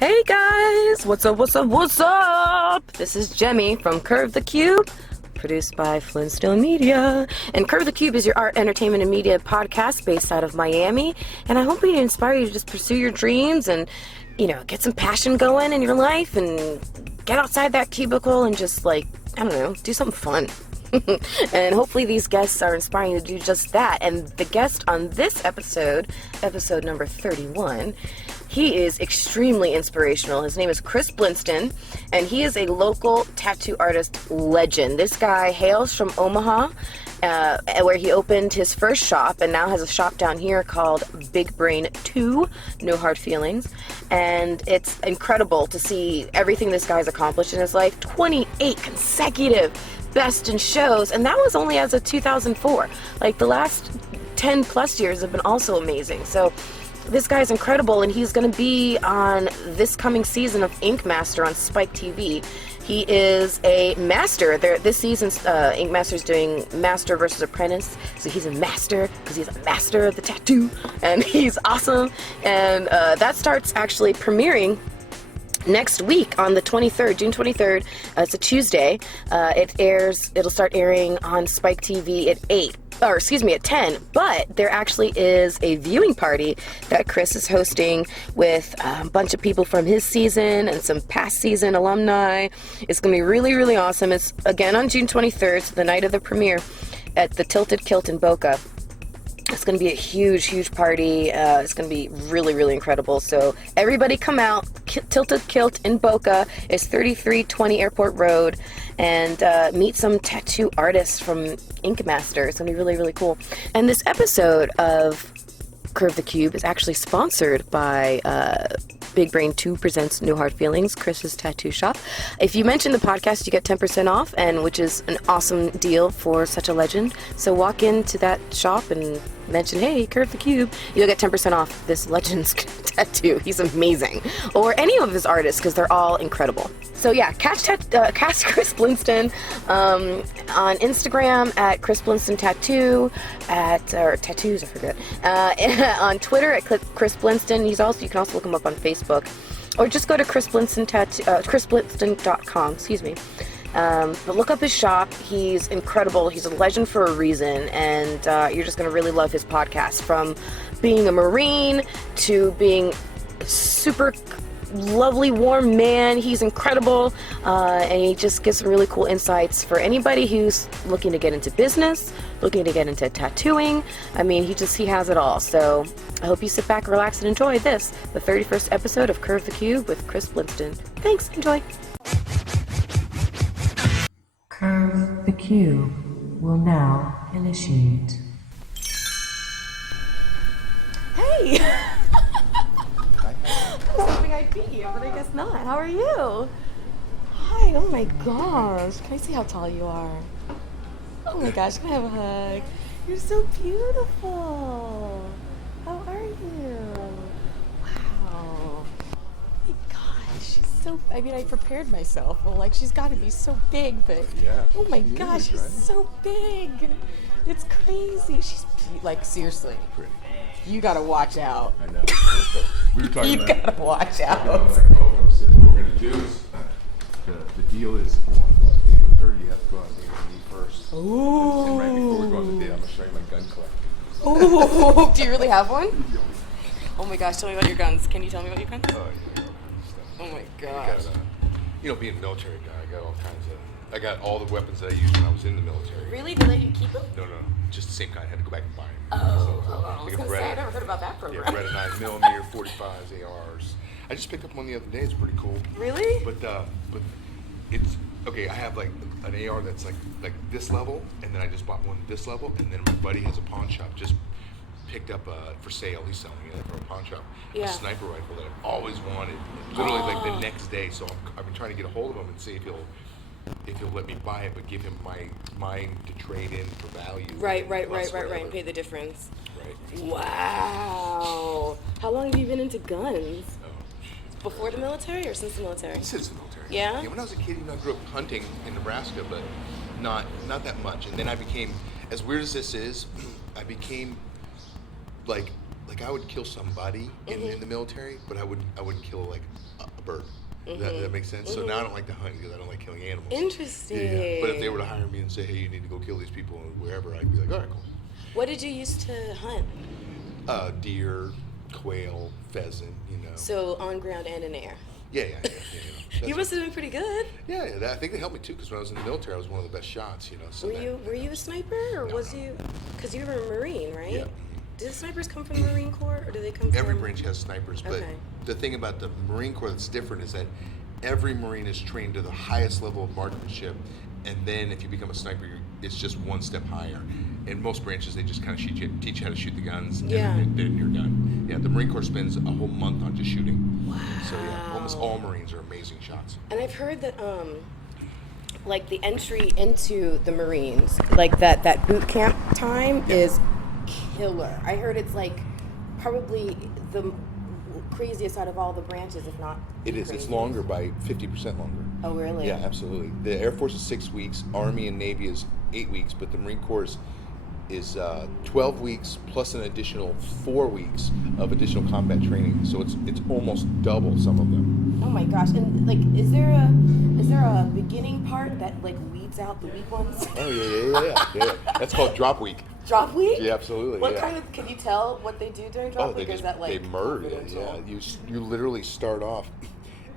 Hey guys, what's up? This is Jemmy from Curve the Cube, produced by Flintstone Media. And Curve the Cube is your art, entertainment, and media podcast based out of Miami. And I hope we inspire you to just pursue your dreams and, get some passion going in your life and get outside that cubicle and just do something fun. And hopefully these guests are inspiring you to do just that. And the guest on this episode number 31, he is extremely inspirational. His name is Chris Blinston, and he is a local tattoo artist legend. This guy hails from Omaha, where he opened his first shop and now has a shop down here called Big Brain 2, No Hard Feelings. And it's incredible to see everything this guy's accomplished in his life. 28 consecutive Best in Shows, and that was only as of 2004. The last 10 plus years have been also amazing. So this guy's incredible, and he's going to be on this coming season of Ink Master on Spike TV. He is a master. This season's Ink Master's doing Master versus Apprentice, so he's a master because he's a master of the tattoo, and he's awesome. And that starts actually premiering next week on the 23rd, June 23rd. It's a Tuesday. It'll start airing on Spike TV at 10, but there actually is a viewing party that Chris is hosting with a bunch of people from his season and some past season alumni. It's going to be really, really awesome. It's again on June 23rd, so the night of the premiere at the Tilted Kilt in Boca. It's going to be a huge, huge party. It's going to be really, really incredible. So everybody come out. Tilted Kilt in Boca is 3320 Airport Road, and meet some tattoo artists from Ink Master. It's going to be really, really cool. And this episode of Curve the Cube is actually sponsored by Big Brain 2 presents No Hard Feelings, Chris's tattoo shop. If you mention the podcast, you get 10% off, and which is an awesome deal for such a legend. So walk into that shop and mention, hey, Curve the Cube. You'll get 10% off this legend's tattoo. He's amazing. Or any of his artists, because they're all incredible. So yeah, catch Chris Blinston on Instagram at Chris Blinston Tattoo, or tattoos, I forget. On Twitter at Chris Blinston. You can also look him up on Facebook, or just go to chrisblinston.com. Excuse me. But look up his shop. He's incredible. He's a legend for a reason, and you're just going to really love his podcast. From being a Marine to being super lovely, warm man. He's incredible, and he just gives some really cool insights for anybody who's looking to get into business, looking to get into tattooing. I mean, he has it all. So I hope you sit back, relax, and enjoy this, the 31st episode of Curve the Cube with Chris Blinston. Thanks, enjoy. Curve the Cube will now initiate. Hey! I was hoping I'd beat you, but I guess not. How are you? Hi, oh my gosh. Can I see how tall you are? Oh my gosh, can I have a hug? You're so beautiful. How are you? Wow. Oh my gosh, she's so, I prepared myself. Well, she's got to be so big, but yeah, oh my gosh, she's so big. It's crazy. She's, seriously. Pretty. You gotta watch out. I know. We were talking You about gotta watch out. what we're going to do is, the deal is, if you want to go on a date with her, you have to go on a date with me first. Ooh. And right before we go on the date, I'm going to show you my gun collection. Ooh. Do you really have one? Oh my gosh, tell me about your guns. Can you tell me about your guns? Oh my gosh. Being a military guy, I got all kinds of, I got all the weapons that I used when I was in the military. Really? They let you keep them? No. Just the same kind. I had to go back and buy them. I was going to say, I never heard about that program. Yeah, Beretta 9mm, 45s, ARs. I just picked up one the other day. It's pretty cool. Really? But it's okay. I have an AR that's like this level, and then I just bought one this level, and then my buddy has a pawn shop. Just picked up for sale. He's selling it from a pawn shop. Yeah. A sniper rifle that I've always wanted. Literally the next day. So I've been trying to get a hold of him and see if he'll let me buy it, but give him mine to trade in for value. Right. And pay the difference. Right. Wow. How long have you been into guns? Oh, Before the military or since the military? Since the military. Yeah? Yeah, when I was a kid, I grew up hunting in Nebraska, but not that much. And then I became, as weird as this is, I became I would kill somebody in the military, but I wouldn't kill a bird. That makes sense. So now I don't like to hunt because I don't like killing animals. Interesting. Yeah. But if they were to hire me and say, hey, you need to go kill these people wherever, I'd be like, all right, cool. What did you used to hunt? Deer, quail, pheasant, So on ground and in air. Yeah. You must have been pretty good. Yeah, I think they helped me too because when I was in the military, I was one of the best shots, So were you a sniper or No, was no. you? Because you were a Marine, right? Yeah. Do the snipers come from the Marine Corps or do they come Every from? branch has snipers, but Okay. the thing about the Marine Corps that's different is that every Marine is trained to the highest level of marksmanship, and then if you become a sniper, it's just one step higher. In most branches, they just kind of teach you how to shoot the guns, Yeah. and then you're done. Yeah, the Marine Corps spends a whole month on just shooting. Wow. So yeah, almost all Marines are amazing shots. And I've heard that like the entry into the Marines, like that boot camp time is killer. I heard it's like probably the craziest out of all the branches, if not. It is. It's longer by 50% longer. Oh, really? Yeah, absolutely. The Air Force is 6 weeks, Army and Navy is 8 weeks, but the Marine Corps is 12 weeks plus an additional 4 weeks of additional combat training. So it's almost double some of them. Oh my gosh! And like, is there a beginning part that like weeds out the weak ones? Oh yeah. That's called drop week. Drop week? Yeah, absolutely. What yeah. kind of? Can you tell what they do during drop week? Or is that like they murder you. confidential? Yeah, you literally start off.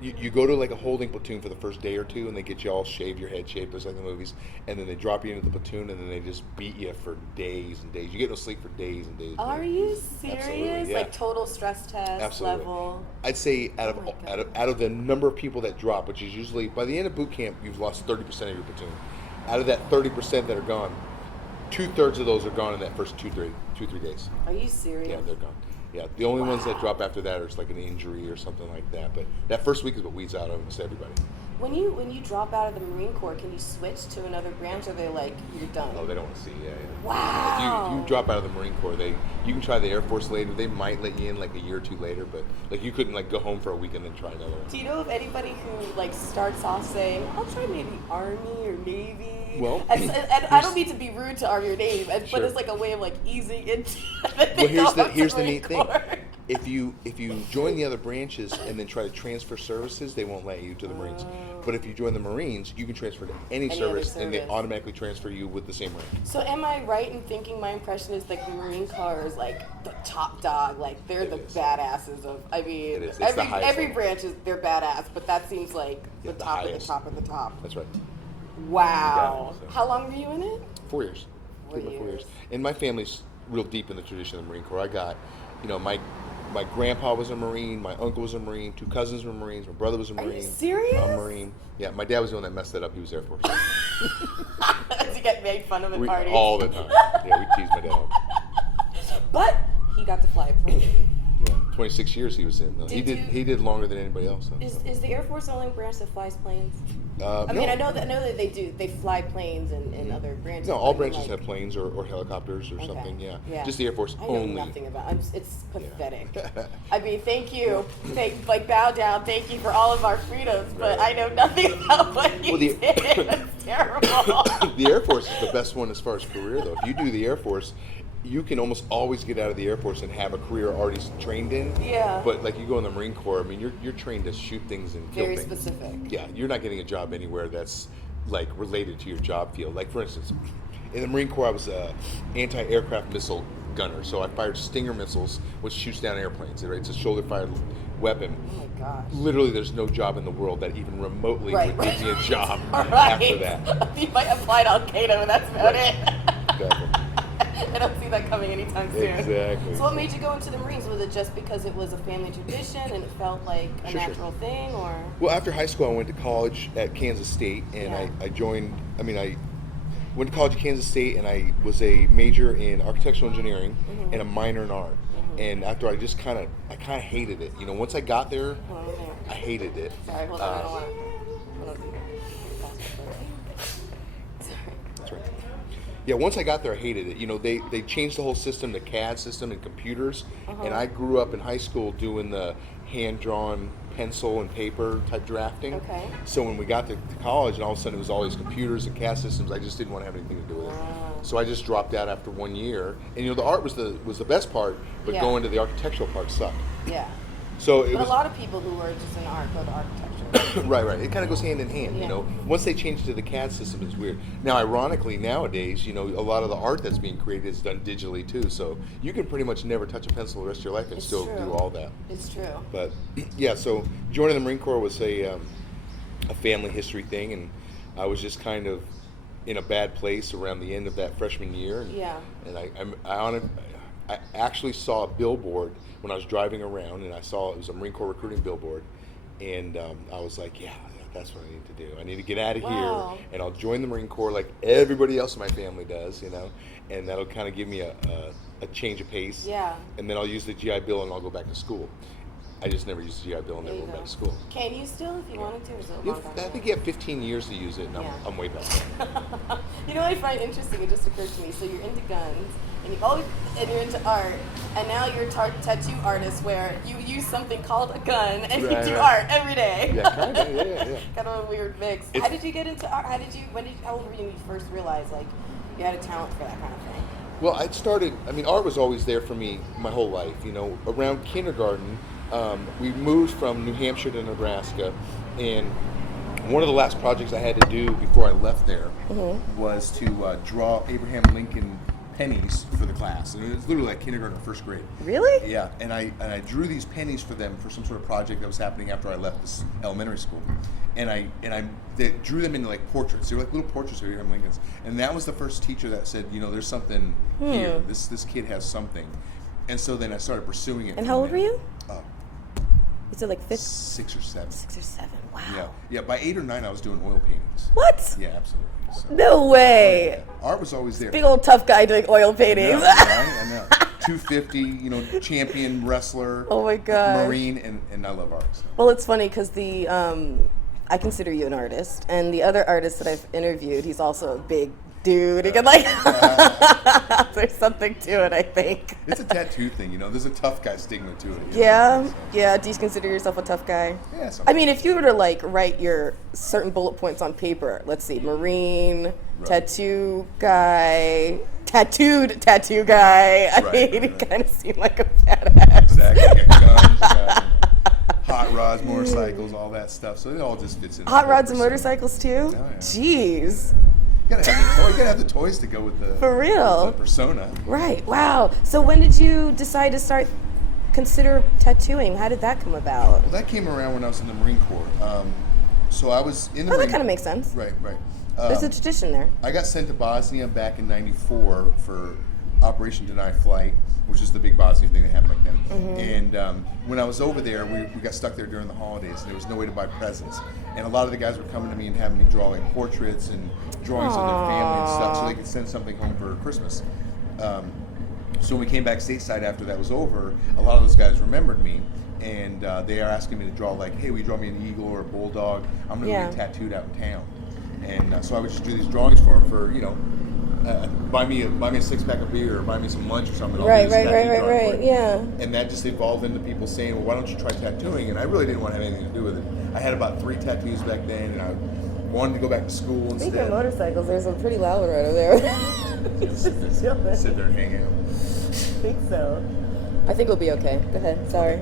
You go to like a holding platoon for the first day or two, and they get you all shaved, your head shaved, just like the movies, and then they drop you into the platoon, and then they just beat you for days and days. You get no sleep for days and days. Are you serious? Absolutely, yeah. Like total stress test Absolutely. level? I'd say out Oh my of the number of people that drop, which is usually by the end of boot camp, you've lost 30% of your platoon. Out of that 30% that are gone, 2/3 of those are gone in that first 2-3 days. Are you serious? Yeah, they're gone. Yeah, the only ones that drop after that are just like an injury or something like that. But that first week is what weeds out almost everybody. When you drop out of the Marine Corps, can you switch to another branch, or they're like, you're done? Oh, they don't want to see. Yeah. Wow. If you drop out of the Marine Corps, you can try the Air Force later. They might let you in like a year or two later, but like you couldn't like go home for a week and then try another one. Do you know of anybody who like starts off saying, "I'll try maybe Army or Navy"? Well, and I don't mean to be rude to Army or Navy, but Sure. it's like a way of like easing into. Well, here's the Marine neat thing. Corps. If you join the other branches and then try to transfer services, they won't let you to the Marines. But if you join the Marines, you can transfer to any Any service, other and they service. automatically transfer you with the same rank. So am I right in thinking my impression is like the Marine Corps is like the top dog, like they're It the is. badasses of. I mean, It is. It's the highest every level. branch is they're badass, but that seems like Yeah, the the top of the highest. top of the top. That's right. Wow. You got it, so. How long were you in it? 4 years. 4 Did my 4 years. years. And my family's real deep in the tradition of the Marine Corps. I got, my grandpa was a Marine, my uncle was a Marine, 2 cousins were Marines, my brother was a Are you Marine. serious? I'm a Marine. Yeah, my dad was the one that messed that up. He was Air Force. Does he get made fun of at parties? All the time. Yeah, we teased my dad. But he got to fly a plane. Yeah, 26 years he was in. He did longer than anybody else. So. Is the Air Force the only branch that flies planes? I No. mean, I know that they do. They fly planes in other branches. No, all but branches like- have planes or helicopters or Okay. something. Yeah. Yeah. Just the Air Force I know only. nothing about. It's pathetic. Yeah. I mean, thank you. Bow down. Thank you for all of our freedoms, but Right. I know nothing about what you Well, did. It's terrible. The Air Force is the best one as far as career, though. If you do the Air Force, you can almost always get out of the Air Force and have a career already trained in. Yeah. But like you go in the Marine Corps, I mean, you're trained to shoot things and kill Very things. specific. Yeah, you're not getting a job anywhere that's like related to your job field. Like for instance, in the Marine Corps, I was a anti-aircraft missile gunner, so I fired Stinger missiles, which shoots down airplanes. Right? It's a shoulder-fired weapon. Oh my gosh. Literally, there's no job in the world that even remotely would give me a job Right. after that. You might apply to Al Qaeda, and that's about it. Exactly. I don't see that coming anytime soon. Exactly. So what made you go into the Marines? Was it just because it was a family tradition and it felt like a Sure. natural thing, or? Well, after high school, I went to college at Kansas State, and Yeah. I went to college at Kansas State, and I was a major in architectural engineering and a minor in art. And after I kind of hated it. Once I got there, Hold on there. I hated it. Sorry, hold on. I don't want to. Sorry. That's right. Yeah, once I got there, I hated it. They changed the whole system, the CAD system and computers, and I grew up in high school doing the hand-drawn pencil and paper type drafting. Okay. So when we got to college and all of a sudden it was all these computers and CAD systems, I just didn't want to have anything to do with it. Wow. So I just dropped out after 1 year. And the art was the best part, but Yeah. going to the architectural part sucked. Yeah. So it But was a lot of people who are just in art go to architecture. right. It kind of goes hand in hand, Yeah. you know. Once they change to the CAD system, it's weird. Now, ironically, nowadays, you know, a lot of the art that's being created is done digitally too. So you can pretty much never touch a pencil the rest of your life and It's still true. do all that. It's true. But yeah, so joining the Marine Corps was a family history thing, and I was just kind of in a bad place around the end of that freshman year. And, Yeah. And I actually saw a billboard when I was driving around, and I saw it was a Marine Corps recruiting billboard, and I was like, yeah, that's what I need to do. I need to get out of Wow. here, and I'll join the Marine Corps like everybody else in my family does, you know, and that'll kind of give me a change of pace. Yeah. And then I'll use the GI Bill and I'll go back to school. I just never used the GI Bill and There never you went go. back to school. Can you still, if you wanted to, or is it a You long have- time I think you have 15 years to use it, and Yeah. I'm way back. You know what I find interesting? It just occurred to me. So you're into guns, and you're into art, and now you're a tattoo artist where you use something called a gun and you Right, do right. art every day. Yeah, kind of, yeah. Kind of a weird mix. It's- How did you get into art? How old were you when you first realized like you had a talent for that kind of thing? Well, art was always there for me my whole life. You know, around kindergarten, we moved from New Hampshire to Nebraska, and one of the last projects I had to do before I left there was to draw Abraham Lincoln pennies for the class. And it was literally like kindergarten or first grade. Really? Yeah, and I drew these pennies for them for some sort of project that was happening after I left this elementary school, and I drew them into like portraits. They were like little portraits of Abraham Lincoln's, and that was the first teacher that said, you know, there's something here. This kid has something, and so then I started pursuing it. And from how old there. were you? Uh, You said like 6 or 7. 6 or 7. Wow. Yeah. By 8 or 9, I was doing oil paintings. What? Yeah, absolutely. So, No way. art was always there. Big old tough guy doing oil paintings. Yeah, I know. 250, you know, champion wrestler. Oh my gosh. Marine, and I love art. So. Well, it's funny because I consider you an artist, and the other artist that I've interviewed, he's also a big dude. He can like, there's something to it, I think. It's a tattoo thing, you know. There's a tough guy stigma to it. you Yeah, know, so. yeah. Do you consider yourself a tough guy? Yeah, I mean, if you were to like write your certain bullet points on paper, let's see, Marine, tattoo guy, tattooed tattoo guy. I Right, mean, you right. kind of seem like a badass. Exactly. You got guns, you got hot rods, motorcycles, all that stuff. So it all just fits in. Hot rods and motorcycles too? Oh, yeah. Jeez. You gotta have the toy. You gotta have the toys to go with the For real? with the persona. Right. Wow. So when did you decide to consider tattooing? How did that come about? Well, that came around when I was in the Marine Corps. So I was in the Oh, Marine that kind of makes sense. Right. There's a tradition there. I got sent to Bosnia back in '94 for Operation Deny Flight, which is the big Bosnia thing that happened back then. Mm-hmm. And when I was over there, we got stuck there during the holidays, and there was no way to buy presents. And a lot of the guys were coming to me and having me draw like portraits and drawings of their family and stuff, so they could send something home for Christmas. So when we came back stateside after that was over, a lot of those guys remembered me, and they are asking me to draw like, hey, will you draw me an eagle or a bulldog? I'm going to Yeah. get tattooed out in town. And so I would just do these drawings for them for, you know, buy me a six-pack of beer or buy me some lunch or something. I'll do this tattoo drawing for you. Yeah. And that just evolved into people saying, well, why don't you try tattooing? And I really didn't want to have anything to do with it. I had about 3 tattoos back then, and I wanted to go back to school instead. Speaking of motorcycles, there's a pretty loud one right over there. Sit there and hang out. I think so. I think we'll be okay. Go ahead. Sorry.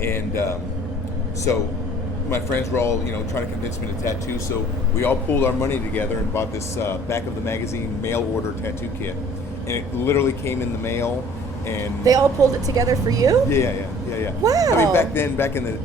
And so my friends were all, you know, trying to convince me to tattoo. So we all pooled our money together and bought this back of the magazine mail order tattoo kit. And it literally came in the mail. And They all pulled it together for you? yeah. Wow. I mean, back in the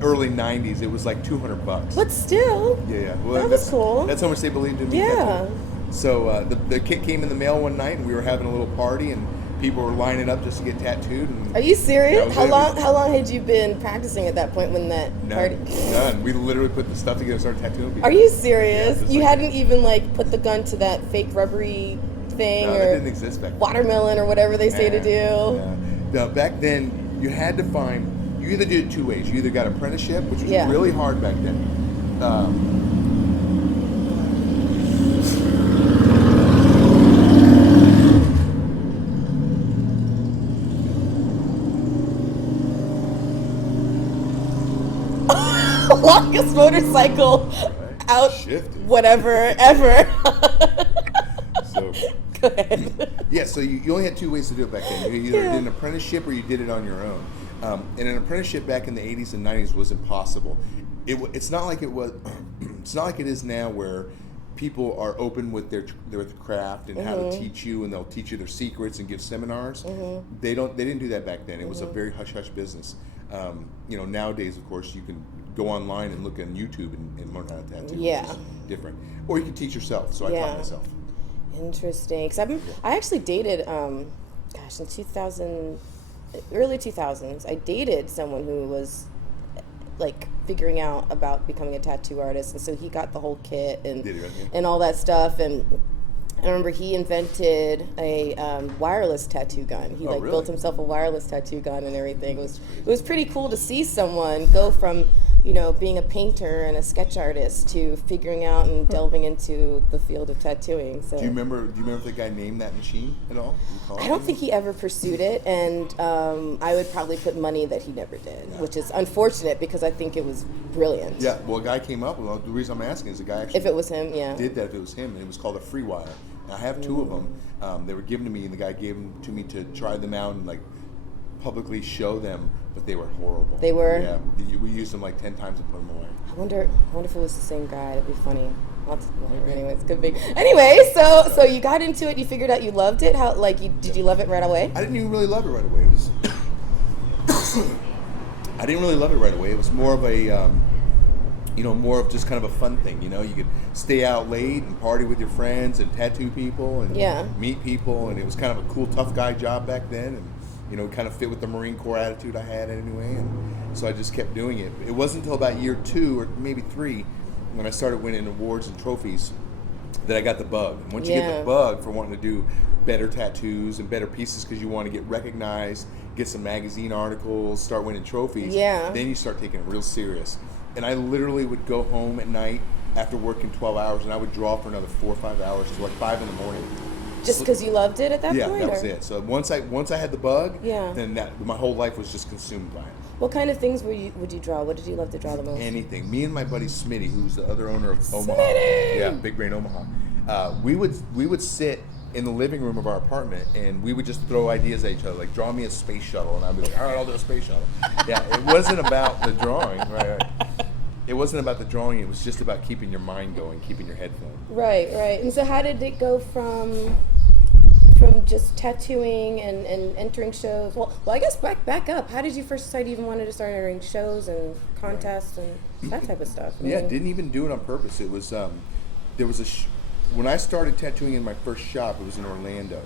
early '90s, it was like $200. But still. Yeah. Well, That was cool. That's how much they believed in me. Yeah. So the kit came in the mail one night, and we were having a little party, and people were lining up just to get tattooed. And Are you serious? Yeah, How long had you been practicing at that point when that party? None. We literally put the stuff together and started tattooing people. Are you serious? Yeah, just You like- hadn't even like put the gun to that fake rubbery thing No, that or didn't exist back then. watermelon or whatever they say to do. Yeah. No, back then, you had to find, you either did it 2 ways. You either got apprenticeship, which was Yeah. really hard back then. Longest motorcycle out Shifted. whatever ever. So, Go ahead. yeah, so you only had 2 ways to do it back then. You either did an apprenticeship or you did it on your own. And an apprenticeship back in the 80s and 90s was impossible. It's not like it was. It's not like it is now, where people are open with their craft and how to teach you, and they'll teach you their secrets and give seminars. They didn't do that back then. It was a very hush hush business. Nowadays, of course, you can go online and look on YouTube and learn how to tattoo. Yeah. Which is different. Or you can teach yourself. So I taught myself. Interesting. Because I actually dated, in early 2000s, I dated someone who was like figuring out about becoming a tattoo artist, and so he got the whole kit and all that stuff. And I remember he invented a wireless tattoo gun. He built himself a wireless tattoo gun and everything. It was pretty cool to see someone go from being a painter and a sketch artist to figuring out and delving into the field of tattooing. So Do you remember if the guy named that machine at all? I don't think he ever pursued it, and I would probably put money that he never did, which is unfortunate because I think it was brilliant. Yeah, well, a guy came up. Well, the reason I'm asking is the guy actually. If it was him, did that. If it was him, and it was called a free wire. And I have two of them. They were given to me, and the guy gave them to me to try them out and like publicly show them, but they were horrible. They were? Yeah, we used them like 10 times and put them away. I wonder if it was the same guy. That'd be funny. Anyways, could be. Anyway, so you got into it. You figured out you loved it. How did you love it right away? I didn't even really love it right away. It was. I didn't really love it right away. It was more of a, more of just kind of a fun thing. You could stay out late and party with your friends and tattoo people and meet people, and it was kind of a cool, tough guy job back then, and kind of fit with the Marine Corps attitude I had anyway, and so I just kept doing it. It wasn't until about year 2 or maybe 3 when I started winning awards and trophies that I got the bug. And once you get the bug for wanting to do better tattoos and better pieces because you want to get recognized, get some magazine articles, start winning trophies, then you start taking it real serious. And I literally would go home at night after working 12 hours, and I would draw for another 4 or 5 hours to like 5 in the morning. Just because you loved it at that point? Yeah, that was it. So once I had the bug, Yeah. then my whole life was just consumed by it. What kind of things would you draw? What did you love to draw the most? Anything. Me and my buddy Smitty, who's the other owner of Omaha. Smitty! Yeah, Big Brain Omaha. We would sit in the living room of our apartment, and we would just throw ideas at each other, like, draw me a space shuttle, and I'd be like, all right, I'll do a space shuttle. Yeah, it wasn't about the drawing, right? It wasn't about the drawing, it was just about keeping your mind going, keeping your head flowing. Right. And so how did it go from just tattooing and entering shows? Well, I guess back up. How did you first decide you even wanted to start entering shows and contests and that type of stuff? Didn't even do it on purpose. It was, there was when I started tattooing in my first shop, it was in Orlando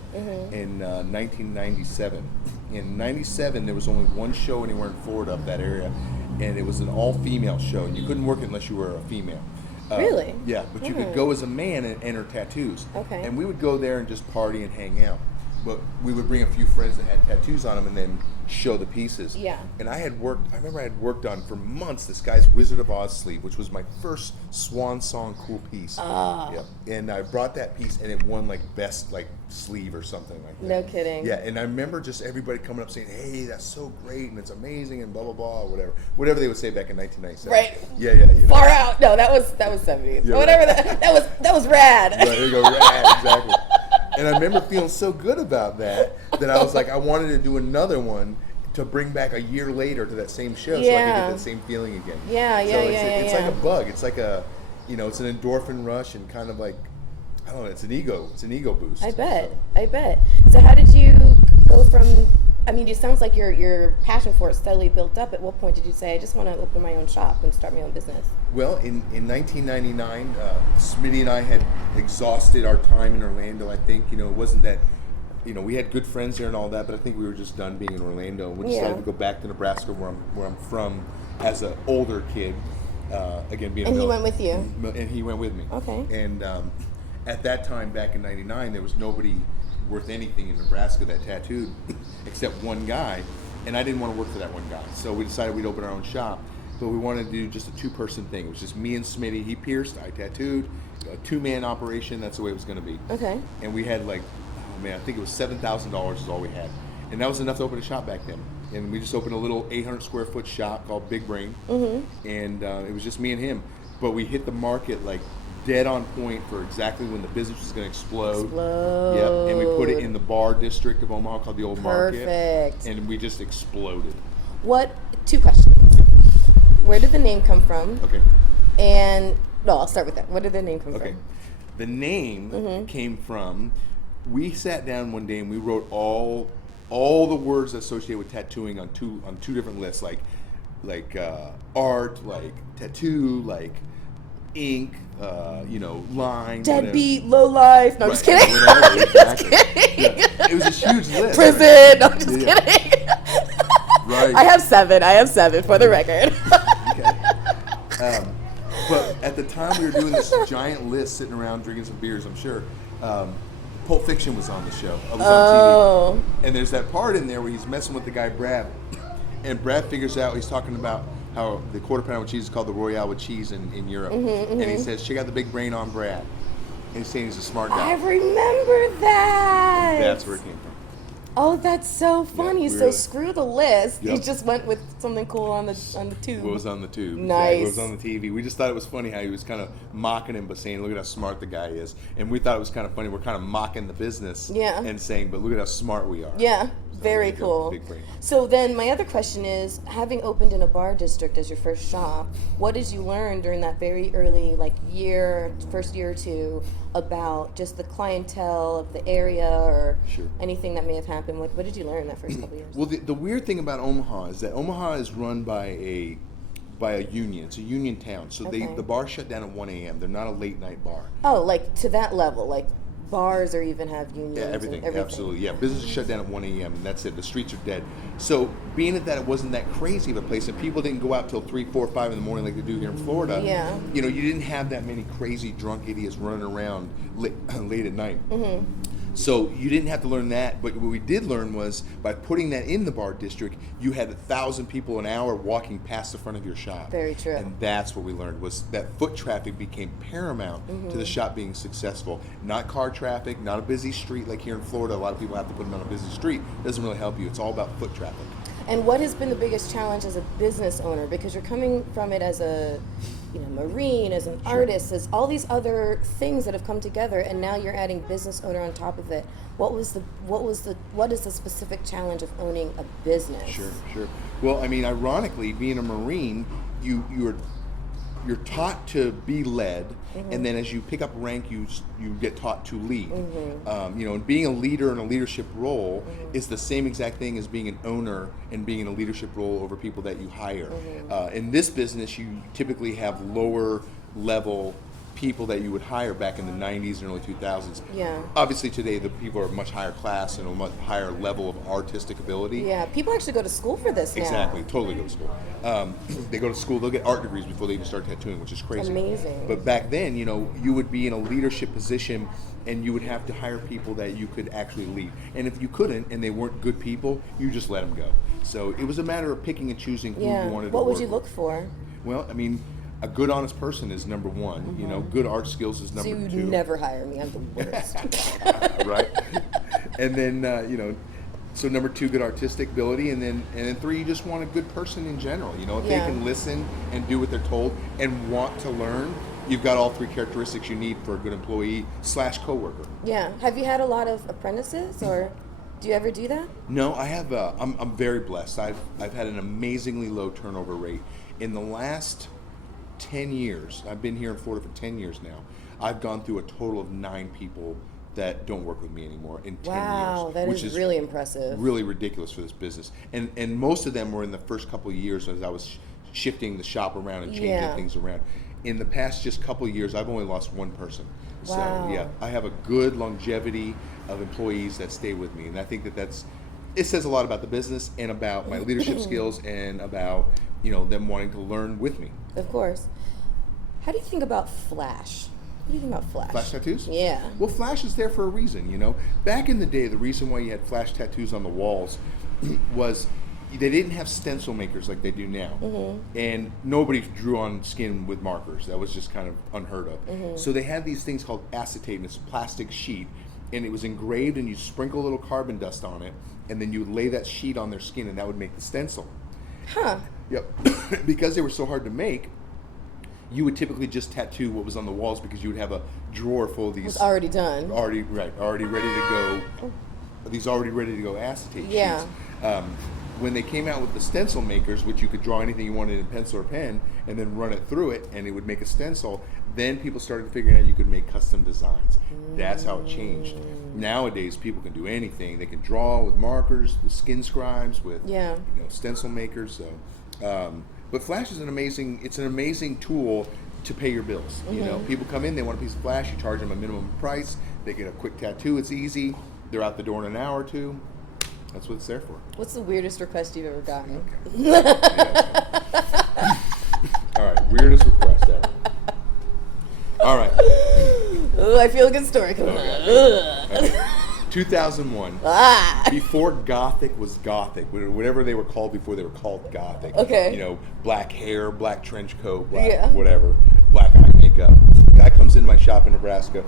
in 1997. In 97, there was only one show anywhere in Florida up that area, and it was an all-female show, and you couldn't work it unless you were a female. Really? Yeah, but you could go as a man and enter tattoos. Okay. And we would go there and just party and hang out. But we would bring a few friends that had tattoos on them and then show the pieces. Yeah. And I remember I had worked on for months this guy's Wizard of Oz sleeve, which was my first swan song cool piece. Yep. And I brought that piece and it won like best like sleeve or something like that. No kidding. Yeah, and I remember just everybody coming up saying, "Hey, that's so great and it's amazing," and blah blah blah, or whatever they would say back in 1997. Right. Yeah. Far out. No, that was 70s. Yeah, whatever. That was rad. Right, there you go, rad, exactly. And I remember feeling so good about that I was like, I wanted to do another one to bring back a year later to that same show so I could get that same feeling again. It's like a bug. It's like it's an endorphin rush and kind of like, I don't know, it's an ego boost. I bet. So how did you go from, it sounds like your passion for it steadily built up. At what point did you say, I just want to open my own shop and start my own business? Well, in 1999, Smitty and I had exhausted our time in Orlando, I think. It wasn't that, we had good friends there and all that, but I think we were just done being in Orlando. We decided to go back to Nebraska, where I'm from, as an older kid. Again, being. And he went with you. And he went with me. Okay. And at that time, back in '99, there was nobody worth anything in Nebraska that tattooed, except one guy, and I didn't want to work for that one guy. So we decided we'd open our own shop, but we wanted to do just a 2-person thing. It was just me and Smitty. He pierced, I tattooed, a 2-man operation. That's the way it was going to be. Okay. And we had I think it was $7,000 is all we had, and that was enough to open a shop back then. And we just opened a little 800 square foot shop called Big Brain, and it was just me and him. But we hit the market like dead on point for exactly when the business was going to explode. Yep. And we put it in the bar district of Omaha called the Old Market. Perfect. And we just exploded. Two questions. Where did the name come from? Okay. And, no, I'll start with that. Where did the name come Okay. from? The name came from, we sat down one day and we wrote all the words associated with tattooing on two different lists, like art, like tattoo, like ink, line. Deadbeat, low life. No, I'm just kidding. Whatever, exactly. Just kidding. Yeah. It was a huge list. Prison. Right? No, I'm just kidding. Right. I have seven for the record. Okay. But at the time we were doing this giant list, sitting around drinking some beers, I'm sure, Pulp Fiction was on the show. I was on TV. And there's that part in there where he's messing with the guy Brad, and Brad figures out, he's talking about how the quarter pounder with cheese is called the Royale with cheese in Europe. And he says, check out the big brain on Brad. And he's saying he's a smart guy. I remember that. That's where it came from. Oh, that's so funny. Yeah, So really. screw the list. Yep. He just went with something cool on the tube. What was on the tube? Nice. What was on the TV. We just thought it was funny how he was kind of mocking him, but saying, look at how smart the guy is. And we thought it was kind of funny. We're kind of mocking the business. Yeah. And saying, but look at how smart we are. Yeah, So very there you go, cool. big brain. So then my other question is, having opened in a bar district as your first shop, what did you learn during that very early first year or two about just the clientele of the area or Sure. anything that may have happened? What did you learn that first couple years? Well, the weird thing about Omaha is that Omaha is run by a union. It's a union town. So Okay. the bar shut down at 1 a.m. They're not a late night bar. Oh, like to that level, like bars or even have unions. Yeah, and everything. Absolutely. Yeah, business shut down at 1 a.m. and that's it. The streets are dead. So being that it wasn't that crazy of a place and people didn't go out till 3, 4, 5 in the morning like they do here in Florida. Yeah. You didn't have that many crazy drunk idiots running around late at night. So you didn't have to learn that, but what we did learn was by putting that in the bar district, you had 1,000 people an hour walking past the front of your shop. Very true. And that's what we learned was that foot traffic became paramount to the shop being successful. Not car traffic, not a busy street like here in Florida. A lot of people have to put them on a busy street. It doesn't really help you. It's all about foot traffic. And what has been the biggest challenge as a business owner? Because you're coming from it as a Marine, as an artist, as all these other things that have come together, and now you're adding business owner on top of it. What is the specific challenge of owning a business? Sure. Well, I mean, ironically, being a Marine, you're taught to be led, and then as you pick up rank, you get taught to lead. And being a leader in a leadership role is the same exact thing as being an owner and being in a leadership role over people that you hire. In this business, you typically have lower level people that you would hire back in the 90s and early 2000s. Yeah. Obviously today the people are much higher class and a much higher level of artistic ability. Yeah, people actually go to school for this now. Exactly, totally go to school. They go to school, they'll get art degrees before they even start tattooing, which is crazy. Amazing. But back then, you would be in a leadership position and you would have to hire people that you could actually lead. And if you couldn't and they weren't good people, you just let them go. So it was a matter of picking and choosing who you wanted to work with. What would you look for? Well, I mean, a good honest person is number one. Good art skills is number So you two. never hire me. I'm the worst. Right. And then so number two, good artistic ability, and then three, you just want a good person in general. If they can listen and do what they're told and want to learn, you've got all three characteristics you need for a good employee / coworker. Yeah. Have you had a lot of apprentices, or do you ever do that? No, I have. I'm very blessed. I've had an amazingly low turnover rate in the last 10 years. I've been here in Florida for 10 years now. I've gone through a total of 9 people that don't work with me anymore in 10 years. Wow, that which is really impressive. Really ridiculous for this business. And most of them were in the first couple of years as I was shifting the shop around and changing things around. In the past just couple of years, I've only lost one person. Wow. So yeah, I have a good longevity of employees that stay with me. And I think it says a lot about the business and about my leadership skills and about them wanting to learn with me. Of course. How do you think about Flash? What do you think about Flash? Flash tattoos? Yeah. Well, Flash is there for a reason, Back in the day, the reason why you had Flash tattoos on the walls was they didn't have stencil makers like they do now. And nobody drew on skin with markers. That was just kind of unheard of. So they had these things called acetate, and it's a plastic sheet, and it was engraved, and you sprinkle a little carbon dust on it, and then you would lay that sheet on their skin, and that would make the stencil. Huh. Yep. Because they were so hard to make, you would typically just tattoo what was on the walls because you would have a drawer full of these. It's already done. Already ready to go. These already ready to go acetate sheets. when they came out with the stencil makers, which you could draw anything you wanted in pencil or pen and then run it through it and it would make a stencil, then people started figuring out you could make custom designs. That's how it changed. Nowadays, people can do anything. They can draw with markers, with skin scribes, with stencil makers. So, but Flash is an amazing tool to pay your bills. You know, people come in, they want a piece of Flash, you charge them a minimum price, they get a quick tattoo, it's easy, they're out the door in an hour or two. That's what it's there for. What's the weirdest request you've ever gotten? Okay. All right, weirdest request ever. All right. Oh, I feel a good story coming on. Okay. 2001. Before Gothic was Gothic, whatever they were called before they were called Gothic. Okay. You know, black hair, black trench coat, black whatever, black eye makeup. Guy comes into my shop in Nebraska,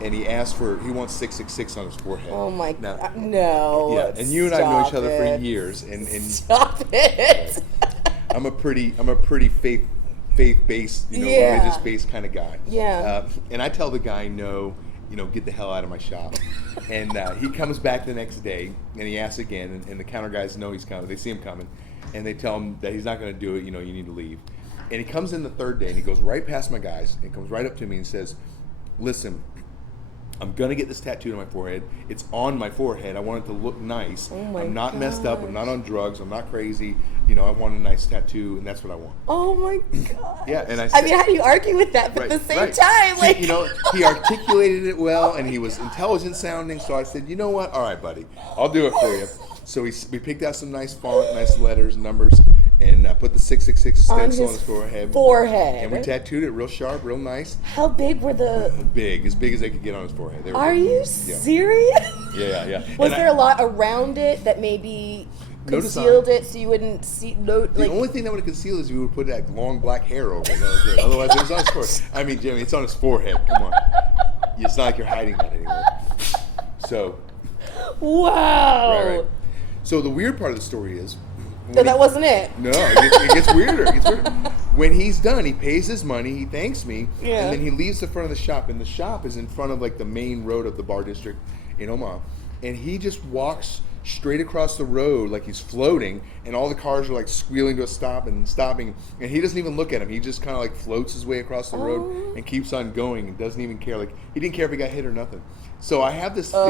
and he wants 666 on his forehead. Oh my God! No. Yeah, and you and I know each other for years, and stop it. I'm a pretty faith-based, religious-based kind of guy. Yeah. And I tell the guy, no, get the hell out of my shop. And he comes back the next day, and he asks again, and the counter guys know he's coming. They see him coming, and they tell him that he's not going to do it. You need to leave. And he comes in the third day, and he goes right past my guys, and comes right up to me and says, listen, I'm going to get this tattooed on my forehead. It's on my forehead. I want it to look nice. Oh my I'm not messed up. I'm gosh. not on drugs. I'm not crazy. I want a nice tattoo, and that's what I want. Oh my God. Yeah, and I mean, how do you argue with that? But at the same time, like, he articulated it well, and he was intelligent sounding. So I said, you know what? All right, buddy, I'll do it for you. So we picked out some nice font, nice letters, numbers, and put the 666 stencil on his forehead. And we tattooed it real sharp, real nice. How big were the? Big, as big as they could get on his forehead. They were Are big. you serious? Yeah. Was there a lot around it that maybe concealed it so you wouldn't see? The only thing that would have concealed is we would put that long black hair over it. That was it. Otherwise, it was on his forehead. I mean, Jimmy, it's on his forehead. Come on. It's not like you're hiding that anymore. So. Wow. Right. So the weird part of the story is. So that wasn't it. No, it gets weirder. When he's done, he pays his money, he thanks me, and then he leaves the front of the shop. And the shop is in front of like the main road of the bar district in Omaha. And he just walks straight across the road like he's floating, and all the cars are like squealing to a stop and stopping. And he doesn't even look at him. He just kind of like floats his way across the road and keeps on going and doesn't even care. Like he didn't care if he got hit or nothing. So I have this theory.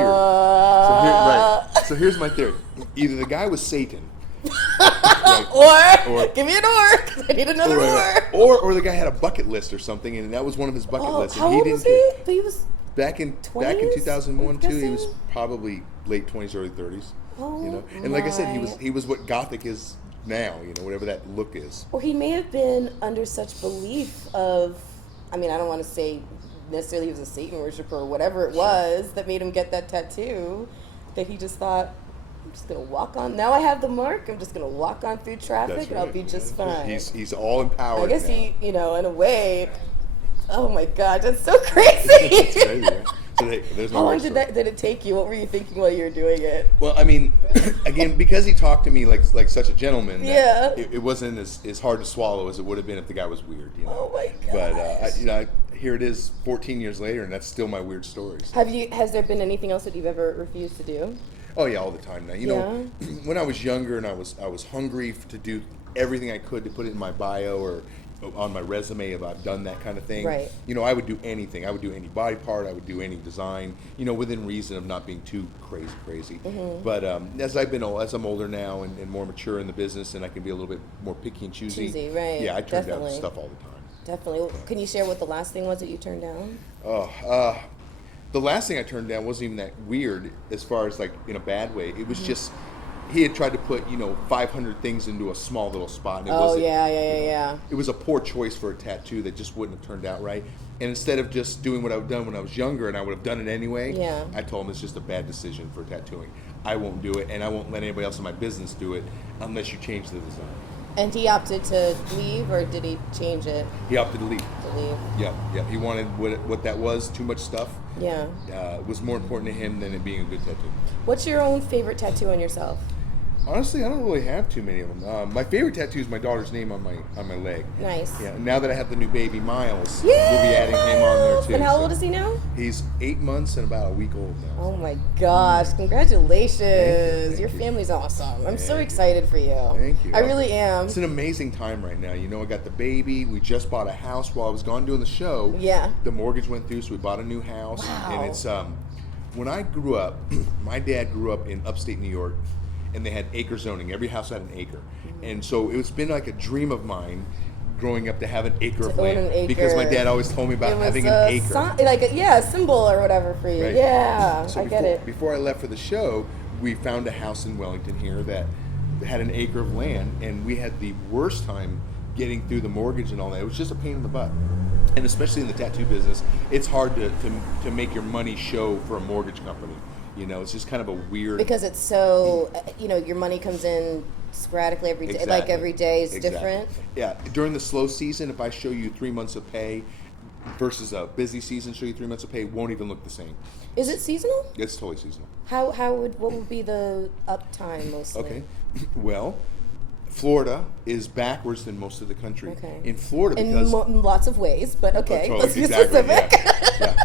So here's my theory. Either the guy was Satan. Or give me an or, 'cause I need another or the guy had a bucket list or something, and that was one of his bucket lists. And how old was he? But he was back in 2001 too. He was probably late 20s, early 30s. And like I said, he was what Gothic is now. Whatever that look is. Or he may have been under such belief of, I mean, I don't want to say necessarily he was a Satan worshiper or whatever it was that made him get that tattoo, that he just thought, I'm just going to walk on. Now I have the mark. I'm just going to walk on through traffic and I'll be just fine. He's all empowered. I guess now. he, in a way, oh my God, that's so crazy. It's crazy, right? So there's no How long did it take you? What were you thinking while you were doing it? Well, I mean, again, because he talked to me like such a gentleman, that it wasn't as hard to swallow as it would have been if the guy was weird. Oh my God. But here it is 14 years later, and that's still my weird stories. Has there been anything else that you've ever refused to do? Oh yeah, all the time now. When I was younger and I was hungry to do everything I could to put it in my bio or on my resume if I've done that kind of thing. Right. I would do anything. I would do any body part. I would do any design. Within reason of not being too crazy. Mm-hmm. But as I'm older now and more mature in the business, and I can be a little bit more picky and choosy. Right. Yeah, I turn down stuff all the time. Definitely. Can you share what the last thing was that you turned down? The last thing I turned down wasn't even that weird as far as like in a bad way. It was just he had tried to put 500 things into a small little spot. And it was a poor choice for a tattoo that just wouldn't have turned out right. And instead of just doing what I've done when I was younger, and I would have done it anyway, I told him it's just a bad decision for tattooing. I won't do it, and I won't let anybody else in my business do it unless you change the design. And he opted to leave, or did he change it? He opted to leave. Yeah. He wanted what that was, too much stuff. Yeah. Was more important to him than it being a good tattoo. What's your own favorite tattoo on yourself? Honestly, I don't really have too many of them. My favorite tattoo is my daughter's name on my leg. Nice. Yeah. Now that I have the new baby Miles, Yeah, we'll be adding him on there too. And how old is he now? He's 8 months and about a week old now. Oh my gosh! Congratulations! Thank Your you. family's awesome. I'm so Thank you. excited for you. Thank you. I really am. It's an amazing time right now. You know, I got the baby. We just bought a house while I was gone doing the show. Yeah. The mortgage went through, so we bought a new house. Wow. And it's when I grew up, my dad grew up in upstate New York, and they had acre zoning. Every house had an acre, and so it's been like a dream of mine growing up to have an acre of land because my dad always told me about having an acre. A symbol or whatever for you. Right. Yeah, So I get it. Before I left for the show, we found a house in Wellington here that had an acre of land, and we had the worst time getting through the mortgage and all that. It was just a pain in the butt. And especially in the tattoo business, it's hard to make your money show for a mortgage company. You know, it's just kind of a weird... Because it's so, your money comes in sporadically every day. Exactly. Like every day is Exactly. different. Yeah. During the slow season, if I show you 3 months of pay versus a busy season, show you 3 months of pay, won't even look the same. Is it seasonal? It's totally seasonal. What would be the uptime mostly? Okay. Well, Florida is backwards than most of the country. Okay. In Florida, In because... lots of ways, but okay, Totally, let's be exactly, specific. yeah.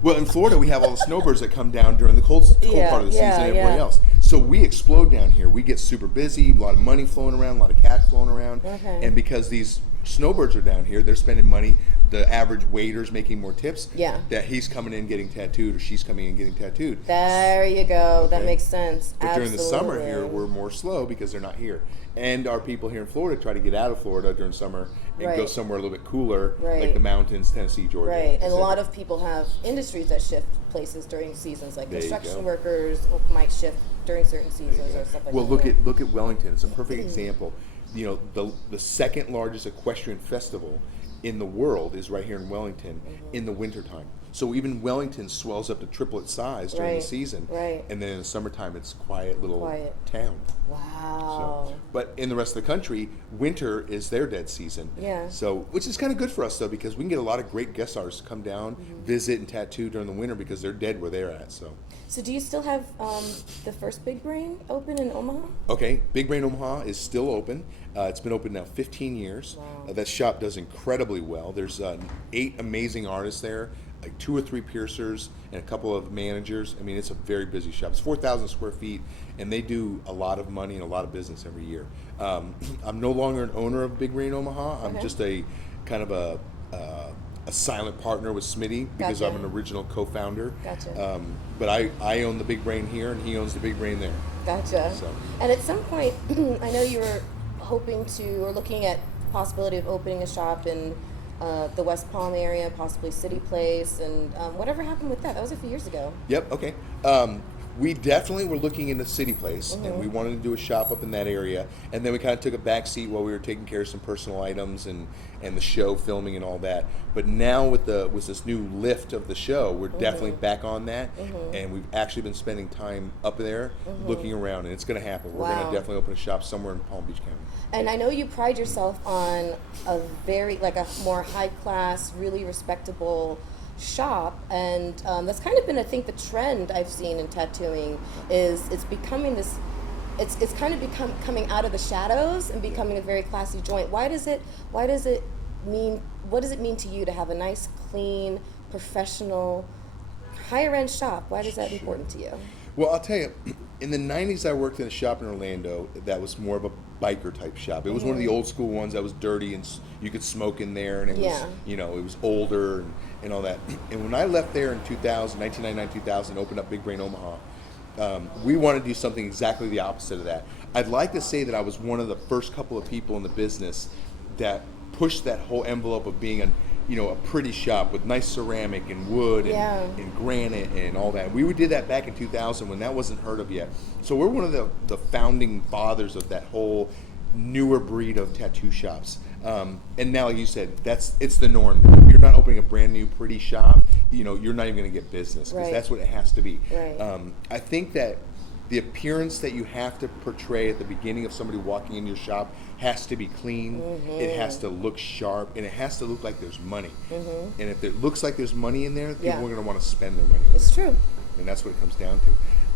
Well, in Florida, we have all the snowbirds that come down during the cold Yeah, part of the season yeah, and everywhere yeah. else. So we explode down here. We get super busy, a lot of money flowing around, a lot of cash flowing around. Okay. And because these snowbirds are down here, they're spending money. The average waiter's making more tips. Yeah. That he's coming in getting tattooed or she's coming in getting tattooed. There you go. That Okay. makes sense. But during the summer Absolutely. here, we're more slow because they're not here. And our people here in Florida try to get out of Florida during summer and go Right. somewhere a little bit cooler, Right. like the mountains, Tennessee, Georgia. Right, and a etc. lot of people have industries that shift places during seasons, like There you construction go. workers might shift during certain seasons or stuff like Well, that. look at Wellington. It's a perfect example. You know, the second largest equestrian festival in the world is right here in Wellington in the wintertime. So even Wellington swells up to triplet size during the Right, season. right. And then in the summertime, it's quiet little Quiet. town. Wow. So, but in the rest of the country, winter is their dead season. Yeah. So, which is kind of good for us though, because we can get a lot of great guest artists to come down, visit, and tattoo during the winter because they're dead where they're at. So do you still have the first Big Brain open in Omaha? Okay, Big Brain Omaha is still open. It's been open now 15 years. Wow. That shop does incredibly well. There's 8 amazing artists there, like 2 or 3 piercers, and a couple of managers. I mean, it's a very busy shop. It's 4,000 square feet, and they do a lot of money and a lot of business every year. I'm no longer an owner of Big Brain Omaha. I'm Okay. just a kind of a silent partner with Smitty because Gotcha. I'm an original co-founder. Gotcha. But I own the Big Brain here, and he owns the Big Brain there. Gotcha. So. And at some point, I know you were hoping to, or looking at the possibility of opening a shop in the West Palm area, possibly City Place, and whatever happened with that? That was a few years ago. Yep. Okay. We definitely were looking into City Place, and we wanted to do a shop up in that area. And then we kind of took a back seat while we were taking care of some personal items and the show filming and all that. But now with this new lift of the show, we're definitely back on that, and we've actually been spending time up there looking around, and it's going to happen. We're going Wow. to definitely open a shop somewhere in Palm Beach County. And I know you pride yourself on a more high class, really respectable shop, and that's kind of been, I think, the trend I've seen in tattooing is it's becoming this. It's kind of coming out of the shadows and becoming a very classy joint. What does it mean to you to have a nice, clean, professional, higher end shop? Why is that important to you? Well, I'll tell you, in the 90s, I worked in a shop in Orlando that was more of a biker type shop. It was one of the old school ones that was dirty and you could smoke in there, and it was, it was older and all that. And when I left there in 1999, 2000, opened up Big Brain Omaha, we wanted to do something exactly the opposite of that. I'd like to say that I was one of the first couple of people in the business that pushed that whole envelope of being a pretty shop with nice ceramic and wood and granite and all that. We did that back in 2000 when that wasn't heard of yet. So we're one of the founding fathers of that whole newer breed of tattoo shops. And now, like you said, it's the norm. If you're not opening a brand new pretty shop, you're not even going to get business because that's what it has to be. Right. I think that the appearance that you have to portray at the beginning of somebody walking in your shop has to be clean, it has to look sharp, and it has to look like there's money. And if it looks like there's money in there, people are going to want to spend their money in It's there. true. And that's what it comes down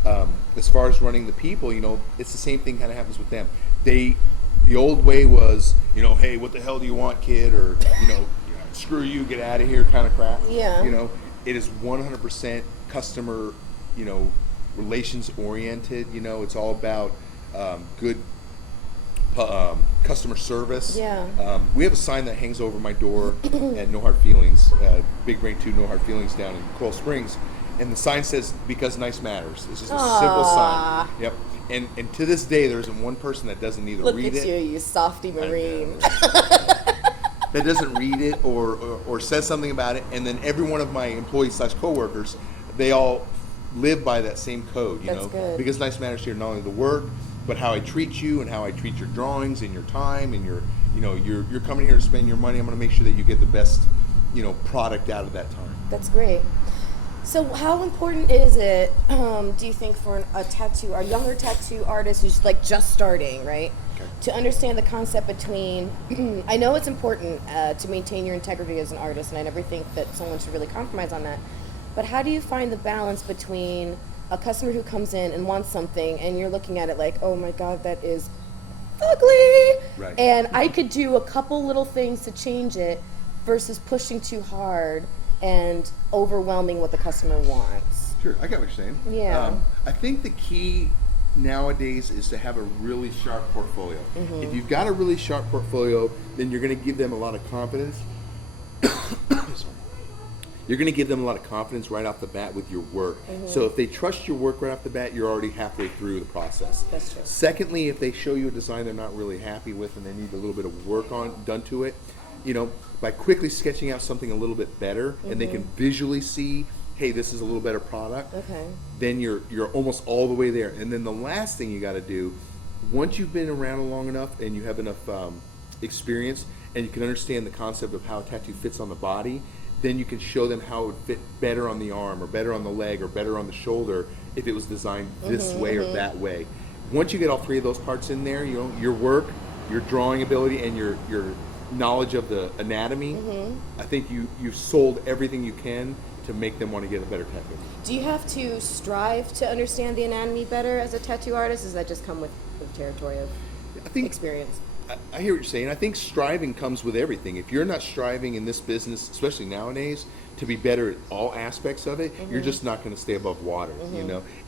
as far as running the people, it's the same thing kind of happens with them. The old way was, hey, what the hell do you want, kid? Or, screw you, get out of here kind of crap. Yeah. It is 100% customer, relations oriented. It's all about good customer service. Yeah. We have a sign that hangs over my door at No Hard Feelings, Big Brain 2 No Hard Feelings down in Coral Springs. And the sign says, because nice matters. It's just a simple sign. Yep. And to this day, there isn't one person that doesn't either read it. Look at you softy marine. That doesn't read it or says something about it. And then every one of my employees / coworkers, they all live by that same code, That's good. Because nice matters here, not only the work, but how I treat you and how I treat your drawings and your time and you're coming here to spend your money. I'm going to make sure that you get the best, product out of that time. That's great. So how important is it, do you think, for a younger tattoo artist who's like just starting, right? Okay. To understand the concept between, I know it's important to maintain your integrity as an artist, and I never think that someone should really compromise on that. But how do you find the balance between a customer who comes in and wants something, and you're looking at it like, oh my God, that is ugly, right, and I could do a couple little things to change it, versus pushing too hard and overwhelming what the customer wants? Sure, I get what you're saying. Yeah. I think the key nowadays is to have a really sharp portfolio. Mm-hmm. If you've got a really sharp portfolio, then you're going to give them a lot of confidence. Sorry. You're going to give them a lot of confidence right off the bat with your work. Mm-hmm. So if they trust your work right off the bat, you're already halfway through the process. That's true. Secondly, if they show you a design they're not really happy with and they need a little bit of work done to it, by quickly sketching out something a little bit better, Mm-hmm. and they can visually see, hey, this is a little better product, Okay. then you're almost all the way there. And then the last thing you got to do, once you've been around long enough and you have enough experience and you can understand the concept of how a tattoo fits on the body, then you can show them how it would fit better on the arm or better on the leg or better on the shoulder if it was designed this way or that way. Once you get all three of those parts in there, your work, your drawing ability, and your knowledge of the anatomy, I think you've sold everything you can to make them want to get a better tattoo. Do you have to strive to understand the anatomy better as a tattoo artist? Does that just come with the territory of experience? I hear what you're saying. I think striving comes with everything. If you're not striving in this business, especially nowadays, to be better at all aspects of it, you're just not going to stay above water.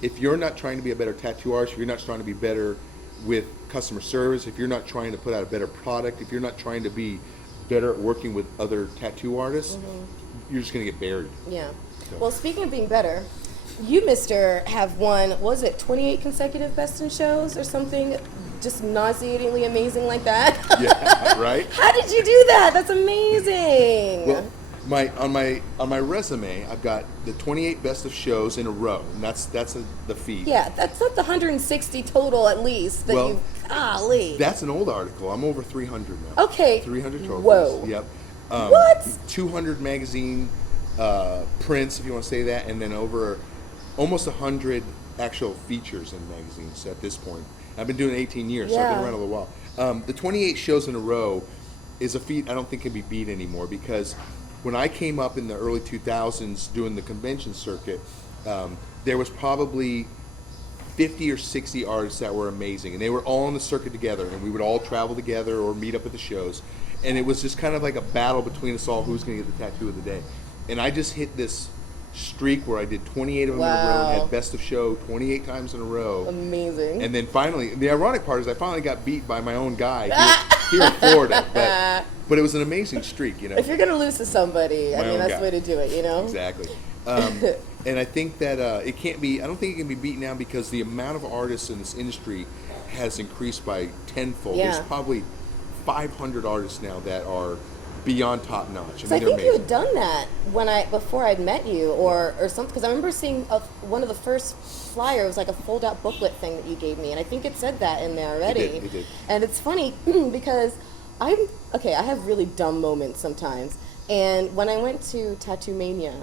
If you're not trying to be a better tattoo artist, if you're not trying to be better with customer service, if you're not trying to put out a better product, if you're not trying to be better at working with other tattoo artists, you're just going to get buried. Yeah. So. Well, speaking of being better, you, Mister, have won, was it 28 consecutive Best in Shows or something just nauseatingly amazing like that? Yeah, right? How did you do that? That's amazing. Well, on my resume, I've got the 28 best of shows in a row, and that's the feat. Yeah, that's not the 160 total at least that you. Golly. That's an old article. I'm over 300 now. Okay. 300 trophies. Whoa. Yep. What? 200 magazine prints, if you want to say that, and then over almost 100 actual features in magazines at this point. I've been doing it 18 years, so I've been around a little while. The 28 shows in a row is a feat I don't think can be beat anymore, because when I came up in the early 2000s doing the convention circuit, there was probably 50 or 60 artists that were amazing, and they were all on the circuit together, and we would all travel together or meet up at the shows, and it was just kind of like a battle between us all who's going to get the tattoo of the day. And I just hit this streak where I did 28 of them in a row, and had best of show 28 times in a row. Amazing. And then finally, the ironic part is I finally got beat by my own guy here in Florida, but it was an amazing streak, If you're going to lose to somebody, I mean, that's the way to do it, Exactly. And I think that it can't be, I don't think it can be beat now, because the amount of artists in this industry has increased by tenfold. Yeah. There's probably 500 artists now that are beyond top notch. I think you had done that before I'd met you, or something. Because I remember seeing one of the first flyers, was like a fold-out booklet thing that you gave me, and I think it said that in there already. It did. And it's funny because I have really dumb moments sometimes. And when I went to Tattoo Mania,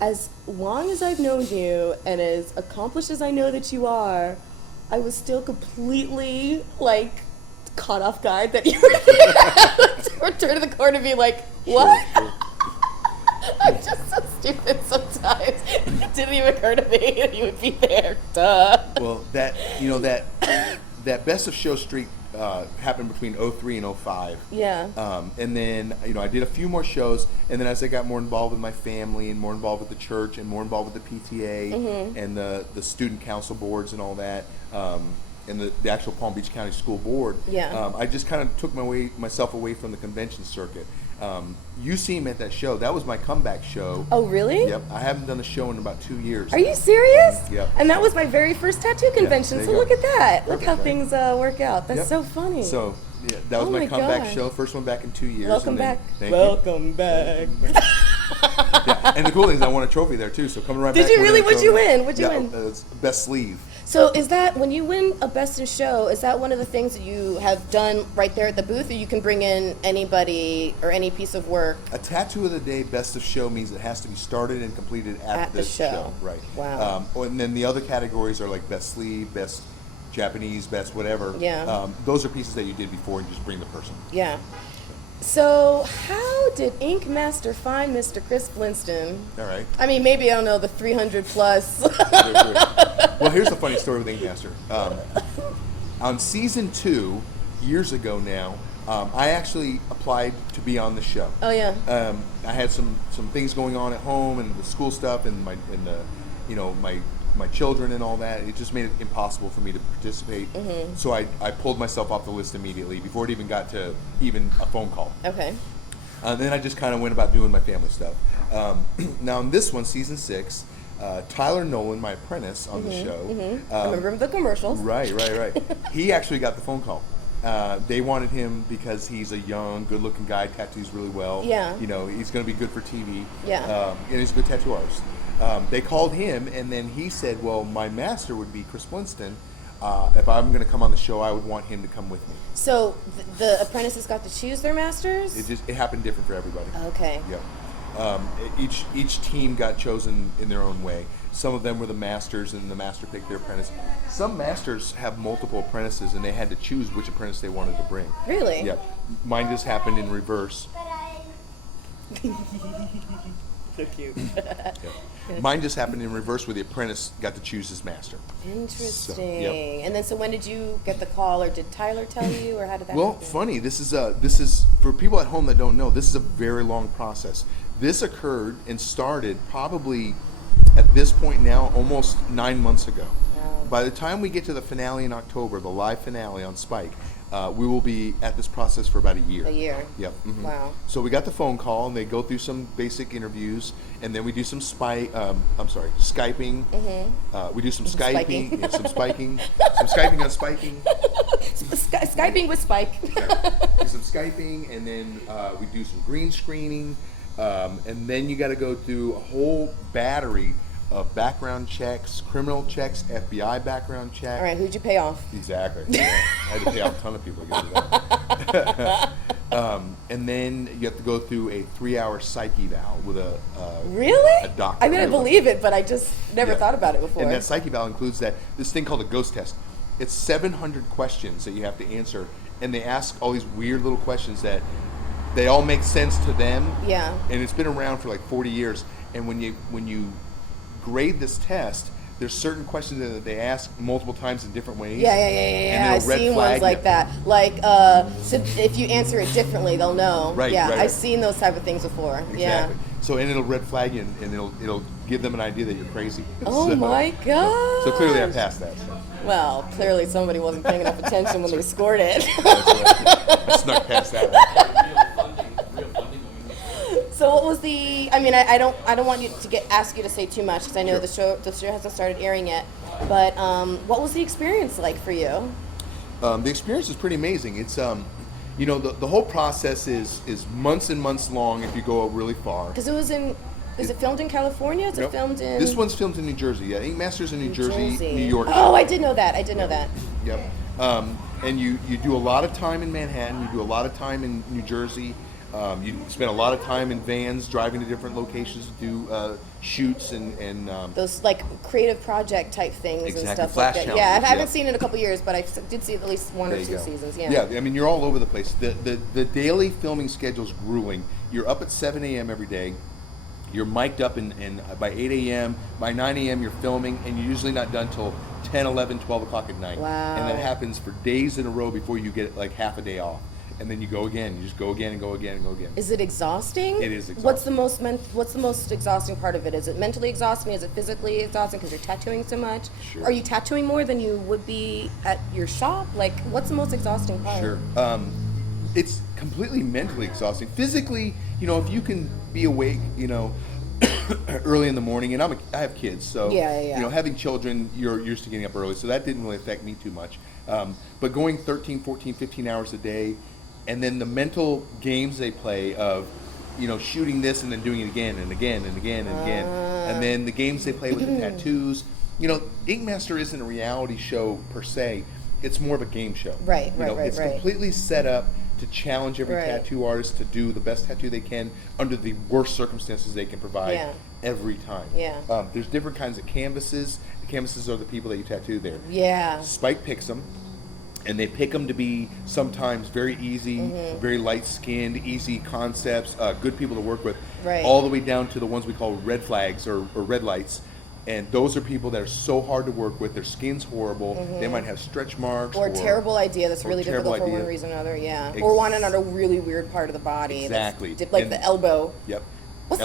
as long as I've known you and as accomplished as I know that you are, I was still completely caught off guard that you were there. Or turn to the corner and be like, what? I'm just so stupid sometimes. It didn't even occur to me that you would be there. Duh. Well, that Best of Show streak happened between 03 and 05. Yeah. And then, I did a few more shows, and then as I got more involved with my family and more involved with the church and more involved with the PTA and the student council boards and all that, and the actual Palm Beach County School Board, I just kind of took myself away from the convention circuit. You see me at that show. That was my comeback show. Oh, really? Yep. I haven't done a show in about 2 years. Are you serious? Yep. And that was my very first tattoo convention. So look at that. Perfect, look how right? things work out. That's so funny. So that was my comeback show. First one back in 2 years. Welcome back. Welcome back. And the cool thing is I won a trophy there too. So coming right back. Did you really? What'd you win? What'd you win? It's best sleeve. So is that, when you win a Best in Show, is that one of the things that you have done right there at the booth, or you can bring in anybody or any piece of work? A tattoo of the day Best of Show means it has to be started and completed at the show. Right. Wow. And then the other categories are like best sleeve, best Japanese, best whatever. Yeah. Those are pieces that you did before and you just bring the person. Yeah. So how did Ink Master find Mr. Chris Blinston? All right. I mean, maybe, I don't know, the 300 plus. Well, here's the funny story with Ink Master. On season 2, years ago now, I actually applied to be on the show. Oh yeah. I had some things going on at home and the school stuff and my children and all that. It just made it impossible for me to participate. Mm-hmm. So I pulled myself off the list immediately before it even got to even a phone call. Okay. Then I just kind of went about doing my family stuff. Now in this one, season 6, Tyler Nolan, my apprentice on the show. Mm-hmm. I remember the commercials. Right. He actually got the phone call. They wanted him because he's a young, good-looking guy, tattoos really well. Yeah. He's going to be good for TV. Yeah. And he's a good tattoo artist. They called him, and then he said, well, my master would be Chris Blinston. If I'm going to come on the show, I would want him to come with me. So the apprentices got to choose their masters? It happened different for everybody. Okay. Yep. Each team got chosen in their own way. Some of them were the masters, and the master picked their apprentice. Some masters have multiple apprentices, and they had to choose which apprentice they wanted to bring. Really? Yep. Mine just happened in reverse. So cute. Yep. Mine just happened in reverse, where the apprentice got to choose his master. Interesting. So, yep. And then, so when did you get the call, or did Tyler tell you, or how did that happen? Funny. This is for people at home that don't know. This is a very long process. This occurred and started probably at this point now almost 9 months ago. Wow. By the time we get to the finale in October, the live finale on Spike, we will be at this process for about a year. A year. Yep. Mm-hmm. Wow. So we got the phone call, and they go through some basic interviews, and then we do some Skyping. Mm-hmm. We do some Spiking. Skyping, some spiking, some Skyping on spiking. Skyping with Spike. Do some Skyping, and then we do some green screening, and then you got to go through a whole battery of background checks, criminal checks, FBI background check. All right, who'd you pay off? Exactly. Yeah. I had to pay off a ton of people to get to that. And then you have to go through a 3-hour psych eval with a Really? a doctor. I mean, I believe it, but I just never thought about it before. And that psych eval includes this thing called a ghost test. It's 700 questions that you have to answer, and they ask all these weird little questions that they all make sense to them. Yeah. And it's been around for like 40 years. And when you grade this test, there's certain questions that they ask multiple times in different ways. Yeah. I've seen ones like that. Like, so if you answer it differently, they'll know. Right. Yeah, right. I've seen those type of things before. Exactly. Yeah. So, and it'll red flag you, and it'll give them an idea that you're crazy. Oh my God. So clearly I passed that. So. Well, clearly somebody wasn't paying enough attention when they scored it. That's right. I snuck past that one. So what was the? I mean, I don't want you to ask you to say too much because I know Sure. the show hasn't started airing yet. But what was the experience like for you? The experience is pretty amazing. It's the whole process is months and months long if you go really far. Because it was in. Is it filmed in California? Is it filmed in? This one's filmed in New Jersey. Yeah, Ink Master's in New Jersey, New York. Oh, I did know that. Know that. Yep. And you do a lot of time in Manhattan. You do a lot of time in New Jersey. You spend a lot of time in vans driving to different locations to do shoots and those like creative project type things exactly. and stuff Flash like that. challenges, Yeah, I haven't seen it in a couple years, but I did see at least one or two seasons. Yeah. Yeah, I mean you're all over the place. The daily filming schedule is grueling. You're up at 7 a.m. every day. You're mic'd up, and by 8 a.m., by 9 a.m., you're filming, and you're usually not done till 10, 11, 12 o'clock at night. Wow. And that happens for days in a row before you get like half a day off. And then you go again. You just go again and go again and go again. Is it exhausting? It is exhausting. What's the most exhausting part of it? Is it mentally exhausting? Is it physically exhausting because you're tattooing so much? Sure. Are you tattooing more than you would be at your shop? Like, what's the most exhausting part? Sure. It's completely mentally exhausting. Physically, if you can be awake, early in the morning, and I have kids, so having children, you're used to getting up early, so that didn't really affect me too much. But going 13, 14, 15 hours a day, and then the mental games they play of, shooting this and then doing it again and again and again and again, and then the games they play with the tattoos. Ink Master isn't a reality show per se; it's more of a game show. Right. It's completely set up to challenge every tattoo artist to do the best tattoo they can under the worst circumstances they can provide every time. Yeah. There's different kinds of canvases. The canvases are the people that you tattoo there. Yeah. Spike picks them, and they pick them to be sometimes very easy, very light-skinned, easy concepts, good people to work with, all the way down to the ones we call red flags or red lights. And those are people that are so hard to work with. Their skin's horrible. They might have stretch marks. Or terrible idea that's really difficult for one reason or another, Or one on a really weird part of the body. Exactly. Like the elbow. Yep. What's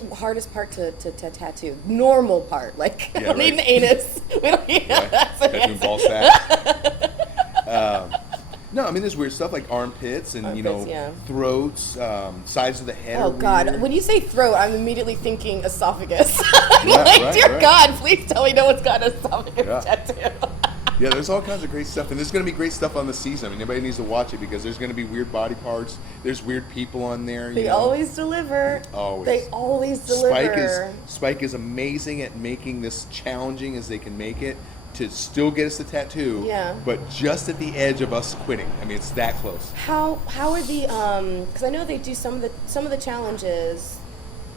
the hardest part to tattoo? Normal part. Like, we don't need an anus. We don't need tattooing ball sack. No, there's weird stuff like armpits and, throats, sides of the head. Oh, God. Weird. When you say throat, I'm immediately thinking esophagus. Dear God, please tell me no one's got an esophagus tattoo. Yeah, there's all kinds of great stuff. And there's going to be great stuff on the season. Everybody needs to watch it because there's going to be weird body parts. There's weird people on there. They always deliver. Always. They always deliver. Spike is amazing at making this challenging as they can make it, to still get us the tattoo, but just at the edge of us quitting. It's that close. How are the because I know they do some of the challenges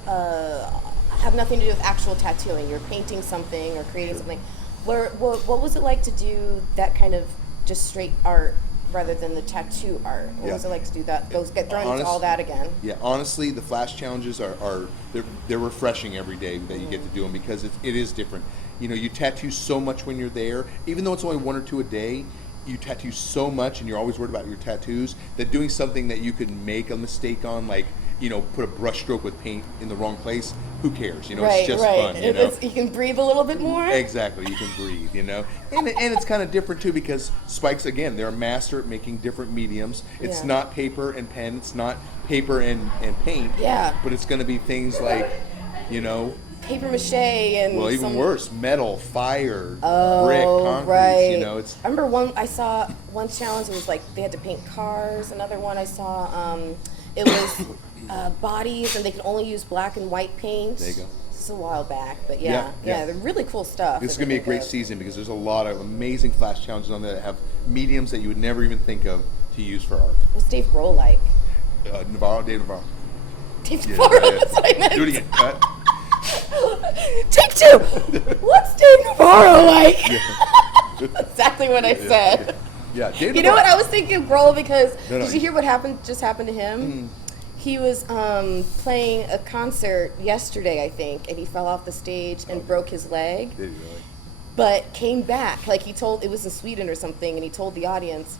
have nothing to do with actual tattooing. You're painting something or creating something. What was it like to do that kind of just straight art rather than the tattoo art? What was it like to do that? Get thrown into all that again? Yeah, honestly, the flash challenges are they're refreshing every day that you get to do them because it is different. You tattoo so much when you're there, even though it's only one or two a day. You tattoo so much, and you're always worried about your tattoos, that doing something that you could make a mistake on, like put a brush stroke with paint in the wrong place, who cares? It's just fun. You can breathe a little bit more. Exactly, you can breathe. And it's kind of different too because Spike's, again, they're a master at making different mediums. It's not paper and pen. It's not paper and paint. Yeah. But it's going to be things like, paper mache and even worse, metal, fire, brick, concrete. I remember I saw one challenge. It was like they had to paint cars. Another one I saw, it was bodies, and they could only use black and white paint. There you go. This is a while back, but they're really cool stuff. This is going to be a great season because there's a lot of amazing flash challenges on there that have mediums that you would never even think of to use for art. What's Dave Grohl like? Dave Navarro. Dave Navarro. That's what I meant. Do it again. Cut. Take two. What's Dave Navarro like? Exactly what I said. Yeah. Dave Navarro. What? I was thinking of Grohl because did you hear what just happened to him? He was playing a concert yesterday, I think, and he fell off the stage and broke his leg. Did he really? But came back. Like it was in Sweden or something, and he told the audience,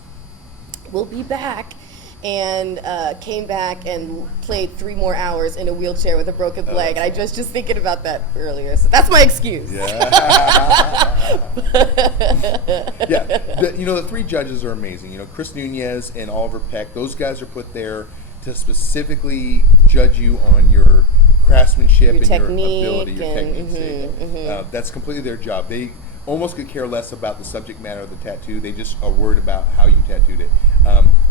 "We'll be back." And came back and played 3 more hours in a wheelchair with a broken leg. And I was just thinking about that earlier. So that's my excuse. Yeah. The 3 judges are amazing. Chris Nunez and Oliver Peck, those guys are put there to specifically judge you on your craftsmanship and your ability, your technique. That's completely their job. They almost could care less about the subject matter of the tattoo. They just are worried about how you tattooed it.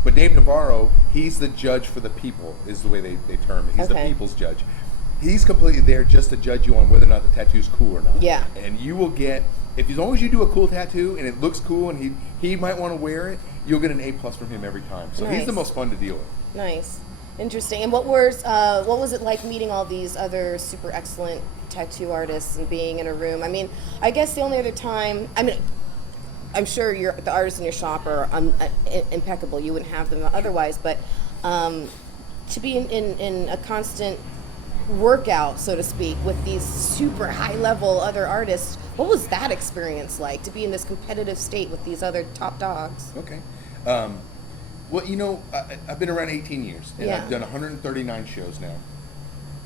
But Dave Navarro, he's the judge for the people, is the way they term it. He's the people's judge. He's completely there just to judge you on whether or not the tattoo's cool or not. Yeah. And you will get, as long as you do a cool tattoo and it looks cool and he might want to wear it, you'll get an A+ from him every time. So he's the most fun to deal with. Nice. Interesting. And what was it like meeting all these other super excellent tattoo artists and being in a room? I guess the only other time, I'm sure the artists in your shop are impeccable. You wouldn't have them otherwise. But to be in a constant workout, so to speak, with these super high level other artists. What was that experience like to be in this competitive state with these other top dogs? Okay. Well, I've been around 18 years, and I've done 139 shows now.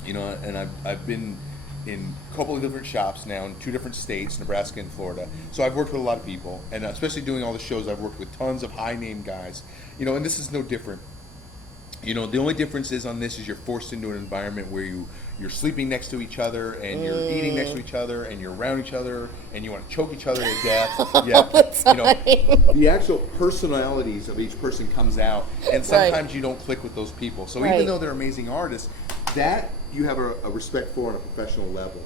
And I've been in a couple of different shops now in 2 different states, Nebraska and Florida. So I've worked with a lot of people, and especially doing all the shows, I've worked with tons of high-name guys. And this is no different. The only difference is on this is you're forced into an environment where you're sleeping next to each other, and you're eating next to each other, and you're around each other, and you want to choke each other to death. The actual personalities of each person comes out, and sometimes you don't click with those people. So even though they're amazing artists, that you have a respect for on a professional level.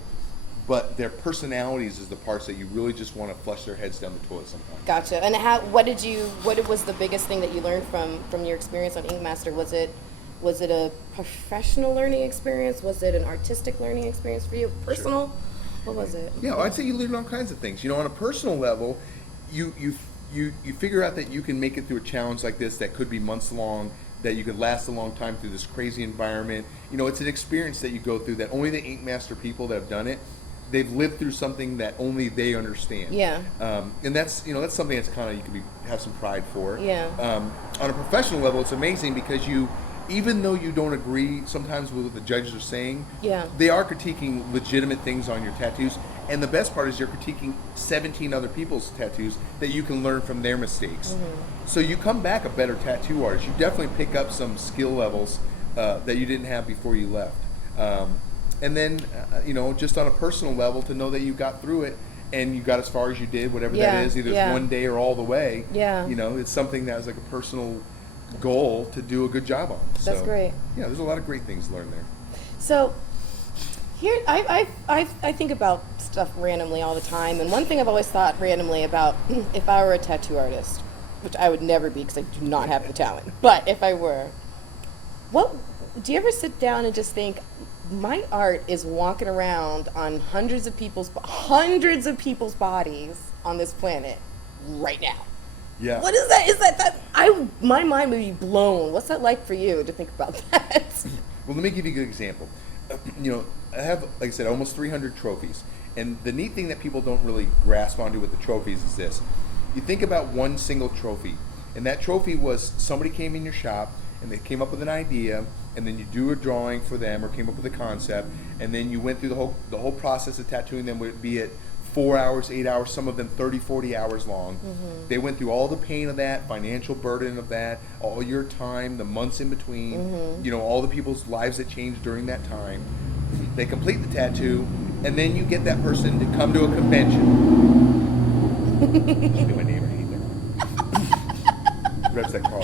But their personalities is the parts that you really just want to flush their heads down the toilet sometimes. Gotcha. And what was the biggest thing that you learned from your experience on Ink Master? Was it a professional learning experience? Was it an artistic learning experience for you? Personal? Sure. What was it? Yeah, I'd say you learn all kinds of things. On a personal level, you figure out that you can make it through a challenge like this that could be months long, that you could last a long time through this crazy environment. It's an experience that you go through that only the Ink Master people that have done it, they've lived through something that only they understand. Yeah. And that's that's something that's kind of you can have some pride for. Yeah. On a professional level, it's amazing because even though you don't agree sometimes with what the judges are saying, they are critiquing legitimate things on your tattoos. And the best part is you're critiquing 17 other people's tattoos that you can learn from their mistakes. Mm-hmm. So you come back a better tattoo artist. You definitely pick up some skill levels that you didn't have before you left. And then, just on a personal level, to know that you got through it and you got as far as you did, whatever that is, either it's one day or all the way. Yeah. It's something that was like a personal goal to do a good job on. That's great. Yeah, there's a lot of great things to learn there. So here, I think about stuff randomly all the time, and one thing I've always thought randomly about if I were a tattoo artist, which I would never be because I do not have the talent, but if I were, do you ever sit down and just think, my art is walking around on hundreds of people's bodies on this planet right now? Yeah. What is that? Is that my mind would be blown. What's that like for you to think about that? Well, let me give you a good example. I have, like I said, almost 300 trophies. And the neat thing that people don't really grasp onto with the trophies is this. You think about one single trophy, and that trophy was somebody came in your shop, and they came up with an idea, and then you do a drawing for them or came up with a concept, and then you went through the whole process of tattooing them, be it 4 hours, 8 hours, some of them 30, 40 hours long. Mm-hmm. They went through all the pain of that, financial burden of that, all your time, the months in between, mm-hmm. All the people's lives that changed during that time. They complete the tattoo, and then you get that person to come to a convention. Should be my neighbor either. Reps that car.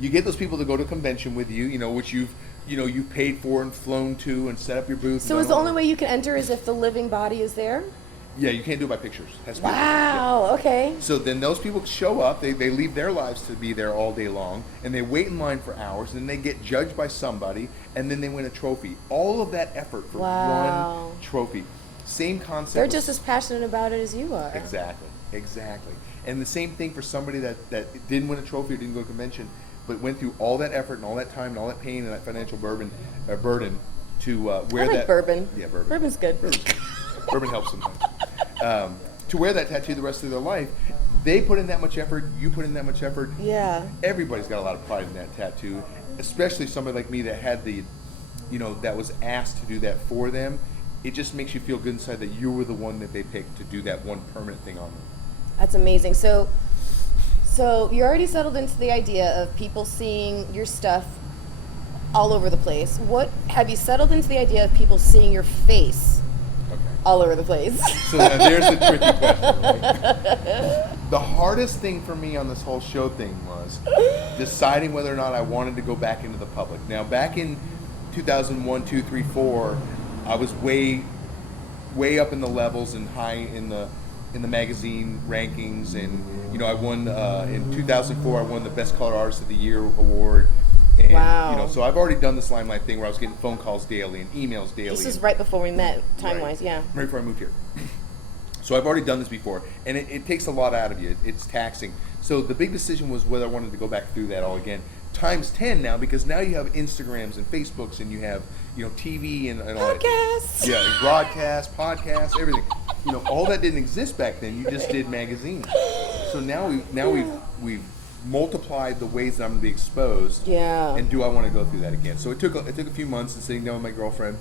You get those people to go to a convention with you, which you've paid for and flown to and set up your booth. So is the only way you can enter is if the living body is there? Yeah, you can't do it by pictures. Wow, okay. So then those people show up, they leave their lives to be there all day long, and they wait in line for hours, and then they get judged by somebody, and then they win a trophy. All of that effort for one trophy. Same concept. They're just as passionate about it as you are. Exactly. And the same thing for somebody that didn't win a trophy or didn't go to a convention, but went through all that effort and all that time and all that pain and that financial burden to wear that. I like bourbon. Yeah, bourbon. Bourbon's good. Bourbon helps sometimes. To wear that tattoo the rest of their life, they put in that much effort, you put in that much effort. Yeah. Everybody's got a lot of pride in that tattoo, especially somebody like me that had that was asked to do that for them. It just makes you feel good inside that you were the one that they picked to do that one permanent thing on them. That's amazing. So you're already settled into the idea of people seeing your stuff all over the place. What have you settled into the idea of people seeing your face all over the place? So now there's a tricky question, right? The hardest thing for me on this whole show thing was deciding whether or not I wanted to go back into the public. Now, back in 2001, 2, 3, 4, I was way up in the levels and high in the magazine rankings, and I won in 2004. I won the Best Color Artist of the Year award. And, wow. So I've already done this limelight thing where I was getting phone calls daily and emails daily. This is right before we met, time-wise, yeah. Right before I moved here. So I've already done this before, and it takes a lot out of you. It's taxing. So the big decision was whether I wanted to go back through that all again. times 10 now, because now you have Instagrams and Facebooks, and you have, TV and all that. Podcasts. Yeah, broadcasts, podcasts, everything. All that didn't exist back then. You just did magazines. So now we've multiplied the ways that I'm going to be exposed. Yeah. And do I want to go through that again? So it took a few months and sitting down with my girlfriend,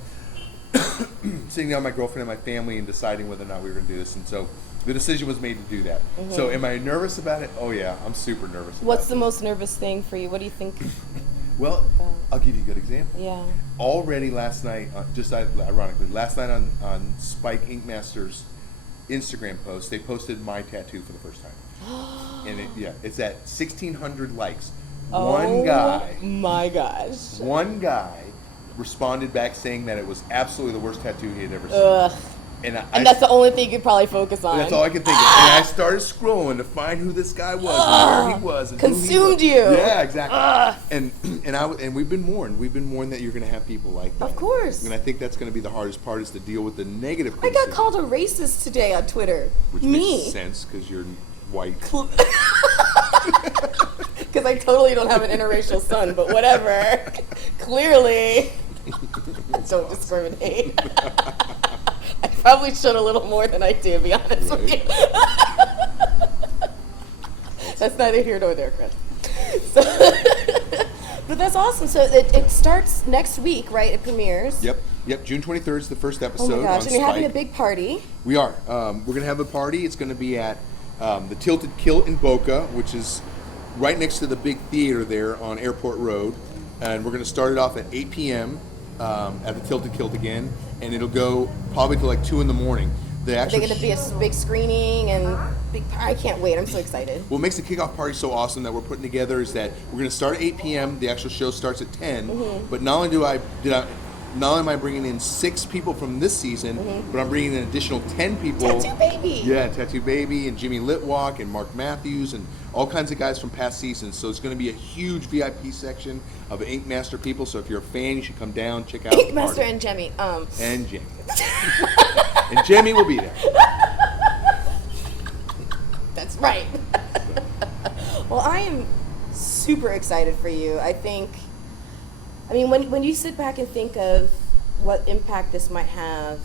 and my family, and deciding whether or not we were going to do this. And so the decision was made to do that. Mm-hmm. So am I nervous about it? Oh yeah, I'm super nervous. What's the most nervous thing for you? What do you think? Well, I'll give you a good example. Yeah. Already last night, ironically, on Spike Ink Masters Instagram post, they posted my tattoo for the first time. And it's at 1,600 likes. Oh, one guy. My gosh. One guy responded back saying that it was absolutely the worst tattoo he had ever seen. Ugh. And that's the only thing you could probably focus on. That's all I could think of. And I started scrolling to find who this guy was, and where he was, and consumed who he was. you. Yeah, exactly. And we've been warned. We've been warned that you're going to have people like that. Of course. And I think that's going to be the hardest part, is to deal with the negative I criticism. got called a racist today on Twitter. Which makes sense, because you're white. Because I totally don't have an interracial son, but whatever. Clearly. Don't discriminate. I probably should a little more than I do, to be honest with you. That's neither here nor there, Chris. So, but that's awesome. So it starts next week, right? It premieres. Yep. June 23rd is the first episode. Oh my gosh! On And you're having a Spike. big party. We are. We're going to have a party. It's going to be at the Tilted Kilt in Boca, which is right next to the big theater there on Airport Road. And we're going to start it off at 8 p.m. At the Tilted Kilt again, and it'll go probably till like 2 in the morning. Are they going to be a big screening and big? I can't wait. I'm so excited. What makes the kickoff party so awesome that we're putting together is that we're going to start at 8 p.m. The actual show starts at 10. Mm-hmm. But not only am I bringing in 6 people from this season, mm-hmm. but I'm bringing in an additional 10 people. Tattoo Baby. Yeah, Tattoo Baby and Jimmy Litwalk and Mark Matthews and all kinds of guys from past seasons. So it's going to be a huge VIP section of Ink Master people. So if you're a fan, you should come down, check out Ink the Master party. and Jemmy. And Jemmy. And Jemmy will be there. That's right. Well, I am super excited for you. I mean, when you sit back and think of what impact this might have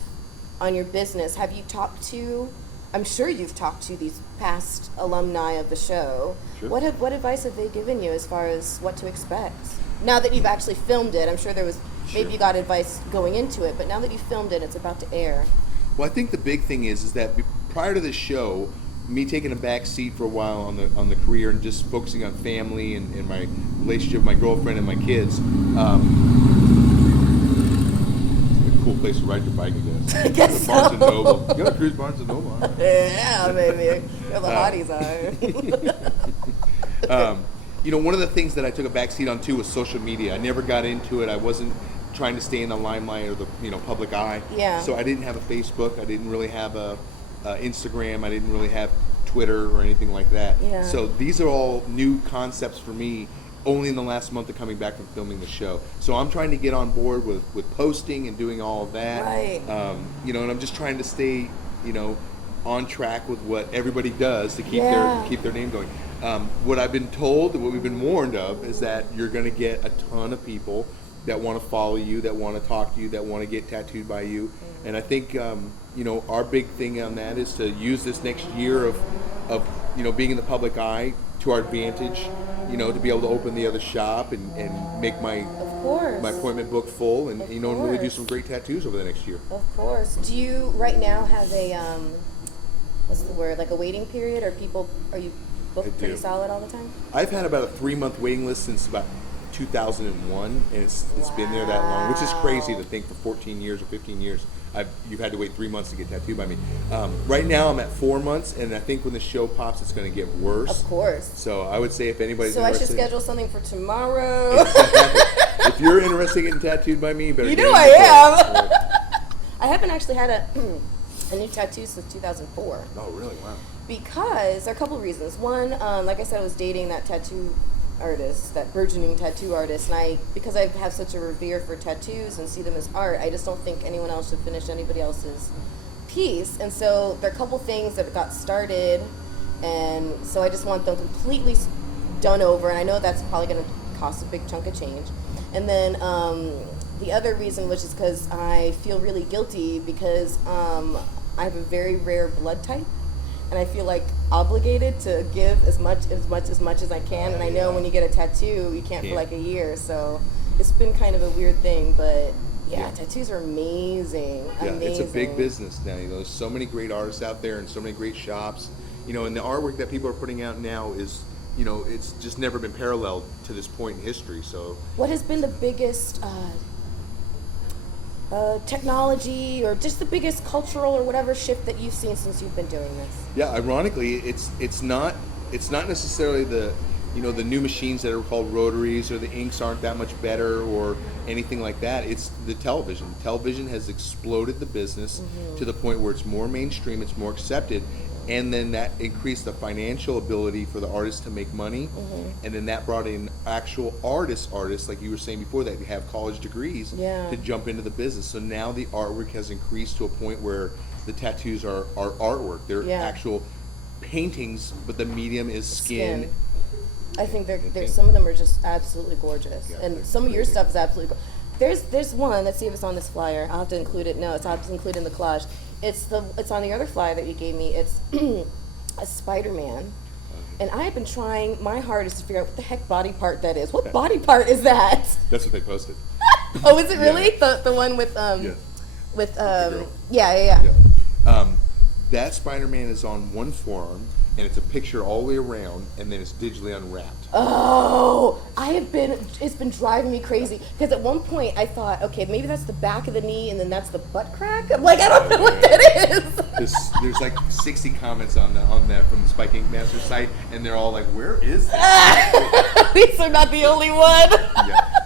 on your business, have you talked to, I'm sure you've talked to these past alumni of the show. Sure. What advice have they given you as far as what to expect? Now that you've actually filmed it, I'm sure there was, maybe you got advice going into it, but now that you filmed it, it's about to air. Well, I think the big thing is that prior to this show, me taking a back seat for a while on the career and just focusing on family and my relationship with my girlfriend and my kids. A cool place to ride your bike, I guess. I guess so. Barnes and Noble. You got to cruise Barnes and Noble. Huh? Yeah, baby. Where the hotties are. One of the things that I took a back seat on too was social media. I never got into it. I wasn't trying to stay in the limelight or the public eye. Yeah. So I didn't have a Facebook. I didn't really have a Instagram. I didn't really have Twitter or anything like that. Yeah. So these are all new concepts for me only in the last month of coming back from filming the show. So I'm trying to get on board with posting and doing all of that. Right. And I'm just trying to stay, on track with what everybody does to keep their name going. What I've been told, what we've been warned of, is that you're going to get a ton of people that want to follow you, that want to talk to you, that want to get tattooed by you. Mm-hmm. And I think, our big thing on that is to use this next year of being in the public eye to our advantage, to be able to open the other shop and make my appointment book full and, and really do some great tattoos over the next year. Of course. Do you right now have a, what's the word, like a waiting period, or are you booked pretty solid all the time? I've had about a 3-month waiting list since about 2001, and it's been there that long, which is crazy to think for 14 years or 15 years. You've had to wait 3 months to get tattooed by me. Right now I'm at 4 months, and I think when the show pops, it's going to get worse. Of course. So I would say if anybody's interested... I should schedule something for tomorrow. If you're interested in getting tattooed by me, you better... You know I am. I haven't actually had a new tattoo since 2004. Oh, really? Wow. Because there are a couple of reasons. One, like I said, I was dating that tattoo artist, that burgeoning tattoo artist, and because I have such a revere for tattoos and see them as art, I just don't think anyone else should finish anybody else's piece. And so there are a couple things that got started, and so I just want them completely done over, and I know that's probably going to costs a big chunk of change. And then the other reason, which is because I feel really guilty because I have a very rare blood type, and I feel like obligated to give as much as I can. And I know when you get a tattoo, you can't for like a year, so it's been kind of a weird thing, but tattoos are amazing. Yeah, it's a big business now. You know, there's so many great artists out there and so many great shops. You know, and the artwork that people are putting out now is, you know, it's just never been paralleled to this point in history. So, what has been the biggest technology or just the biggest cultural or whatever shift that you've seen since you've been doing this? Yeah, ironically, it's not necessarily the, you know, the new machines that are called rotaries or the inks aren't that much better or anything like that. It's the television. Television has exploded the business to the point where it's more mainstream, it's more accepted, and then that increased the financial ability for the artists to make money, and then that brought in actual artists, like you were saying before, that have college degrees to jump into the business. So now the artwork has increased to a point where the tattoos are artwork. They're actual paintings, but the medium is skin. I think they're some of them are just absolutely gorgeous, and some of your stuff is absolutely gorgeous. There's one. Let's see if it's on this flyer. I'll have to include it. No, I'll have to include it in the collage. It's on the other flyer that you gave me. It's a Spider-Man, and I have been trying my hardest to figure out what the heck body part that is. What body part is that? That's what they posted. Oh, is it really the one with with yeah. That Spider-Man is on one forearm, and it's a picture all the way around, and then it's digitally unwrapped. Oh, it's been driving me crazy. Because at one point I thought, okay, maybe that's the back of the knee, and then that's the butt crack. I'm like, I don't know what that is. There's like 60 comments on that from the Spike Ink Master site, and they're all like, where is that? These are not the only one.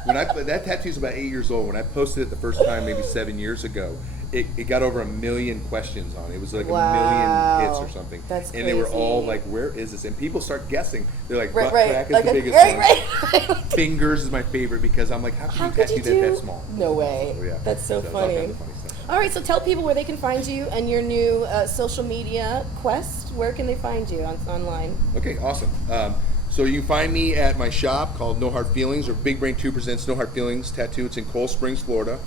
That tattoo's about 8 years old. When I posted it the first time, maybe 7 years ago, it got over 1 million questions on it. It was like 1 million hits or something. That's and crazy. They were all like, where is this? And people start guessing. They're like, butt right. crack is like the biggest one. Fingers is my favorite because I'm like, how could you tattoo that small? No way. So, That's so funny. All kinds of funny stuff. All right, so tell people where they can find you and your new social media quest. Where can they find you online? Okay, awesome. So you can find me at my shop called No Hard Feelings, or Big Brain 2 presents No Hard Feelings Tattoo. It's in Cold Springs, Florida.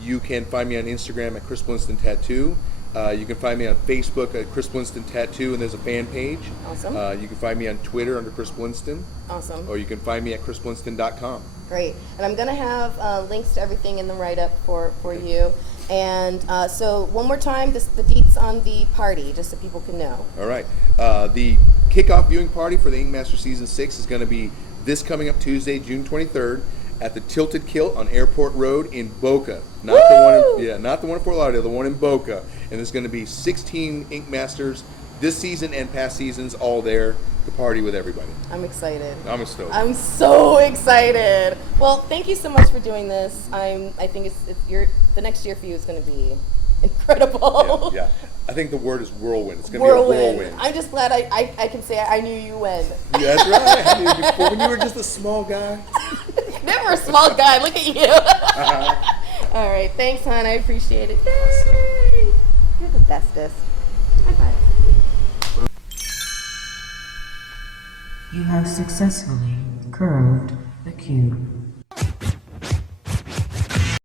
You can find me on Instagram at Chris Blinston Tattoo. You can find me on Facebook at Chris Blinston Tattoo, and there's a fan page. Awesome. You can find me on Twitter under Chris Blinston. Awesome. Or you can find me at chrisblinston.com. Great. And I'm going to have links to everything in the write-up for you. And so one more time, the deets on the party, just so people can know. All right. The kickoff viewing party for the Ink Master Season 6 is going to be this coming up Tuesday, June 23rd. At the Tilted Kilt on Airport Road in Boca. Not the one in Fort Lauderdale, the one in Boca. And there's going to be 16 Ink Masters this season and past seasons all there to party with everybody. I'm excited. I'm stoked. I'm so excited. Well, thank you so much for doing this. I think the next year for you is going to be incredible. Yeah. I think the word is whirlwind. It's going to be a whirlwind. I'm just glad I can say I knew you when. Yeah, that's right. I knew you before when you were just a small guy. Never a small guy. Look at you. All right. Thanks, hon. I appreciate it. Yay. You're the bestest. High five. You have successfully curved the cube.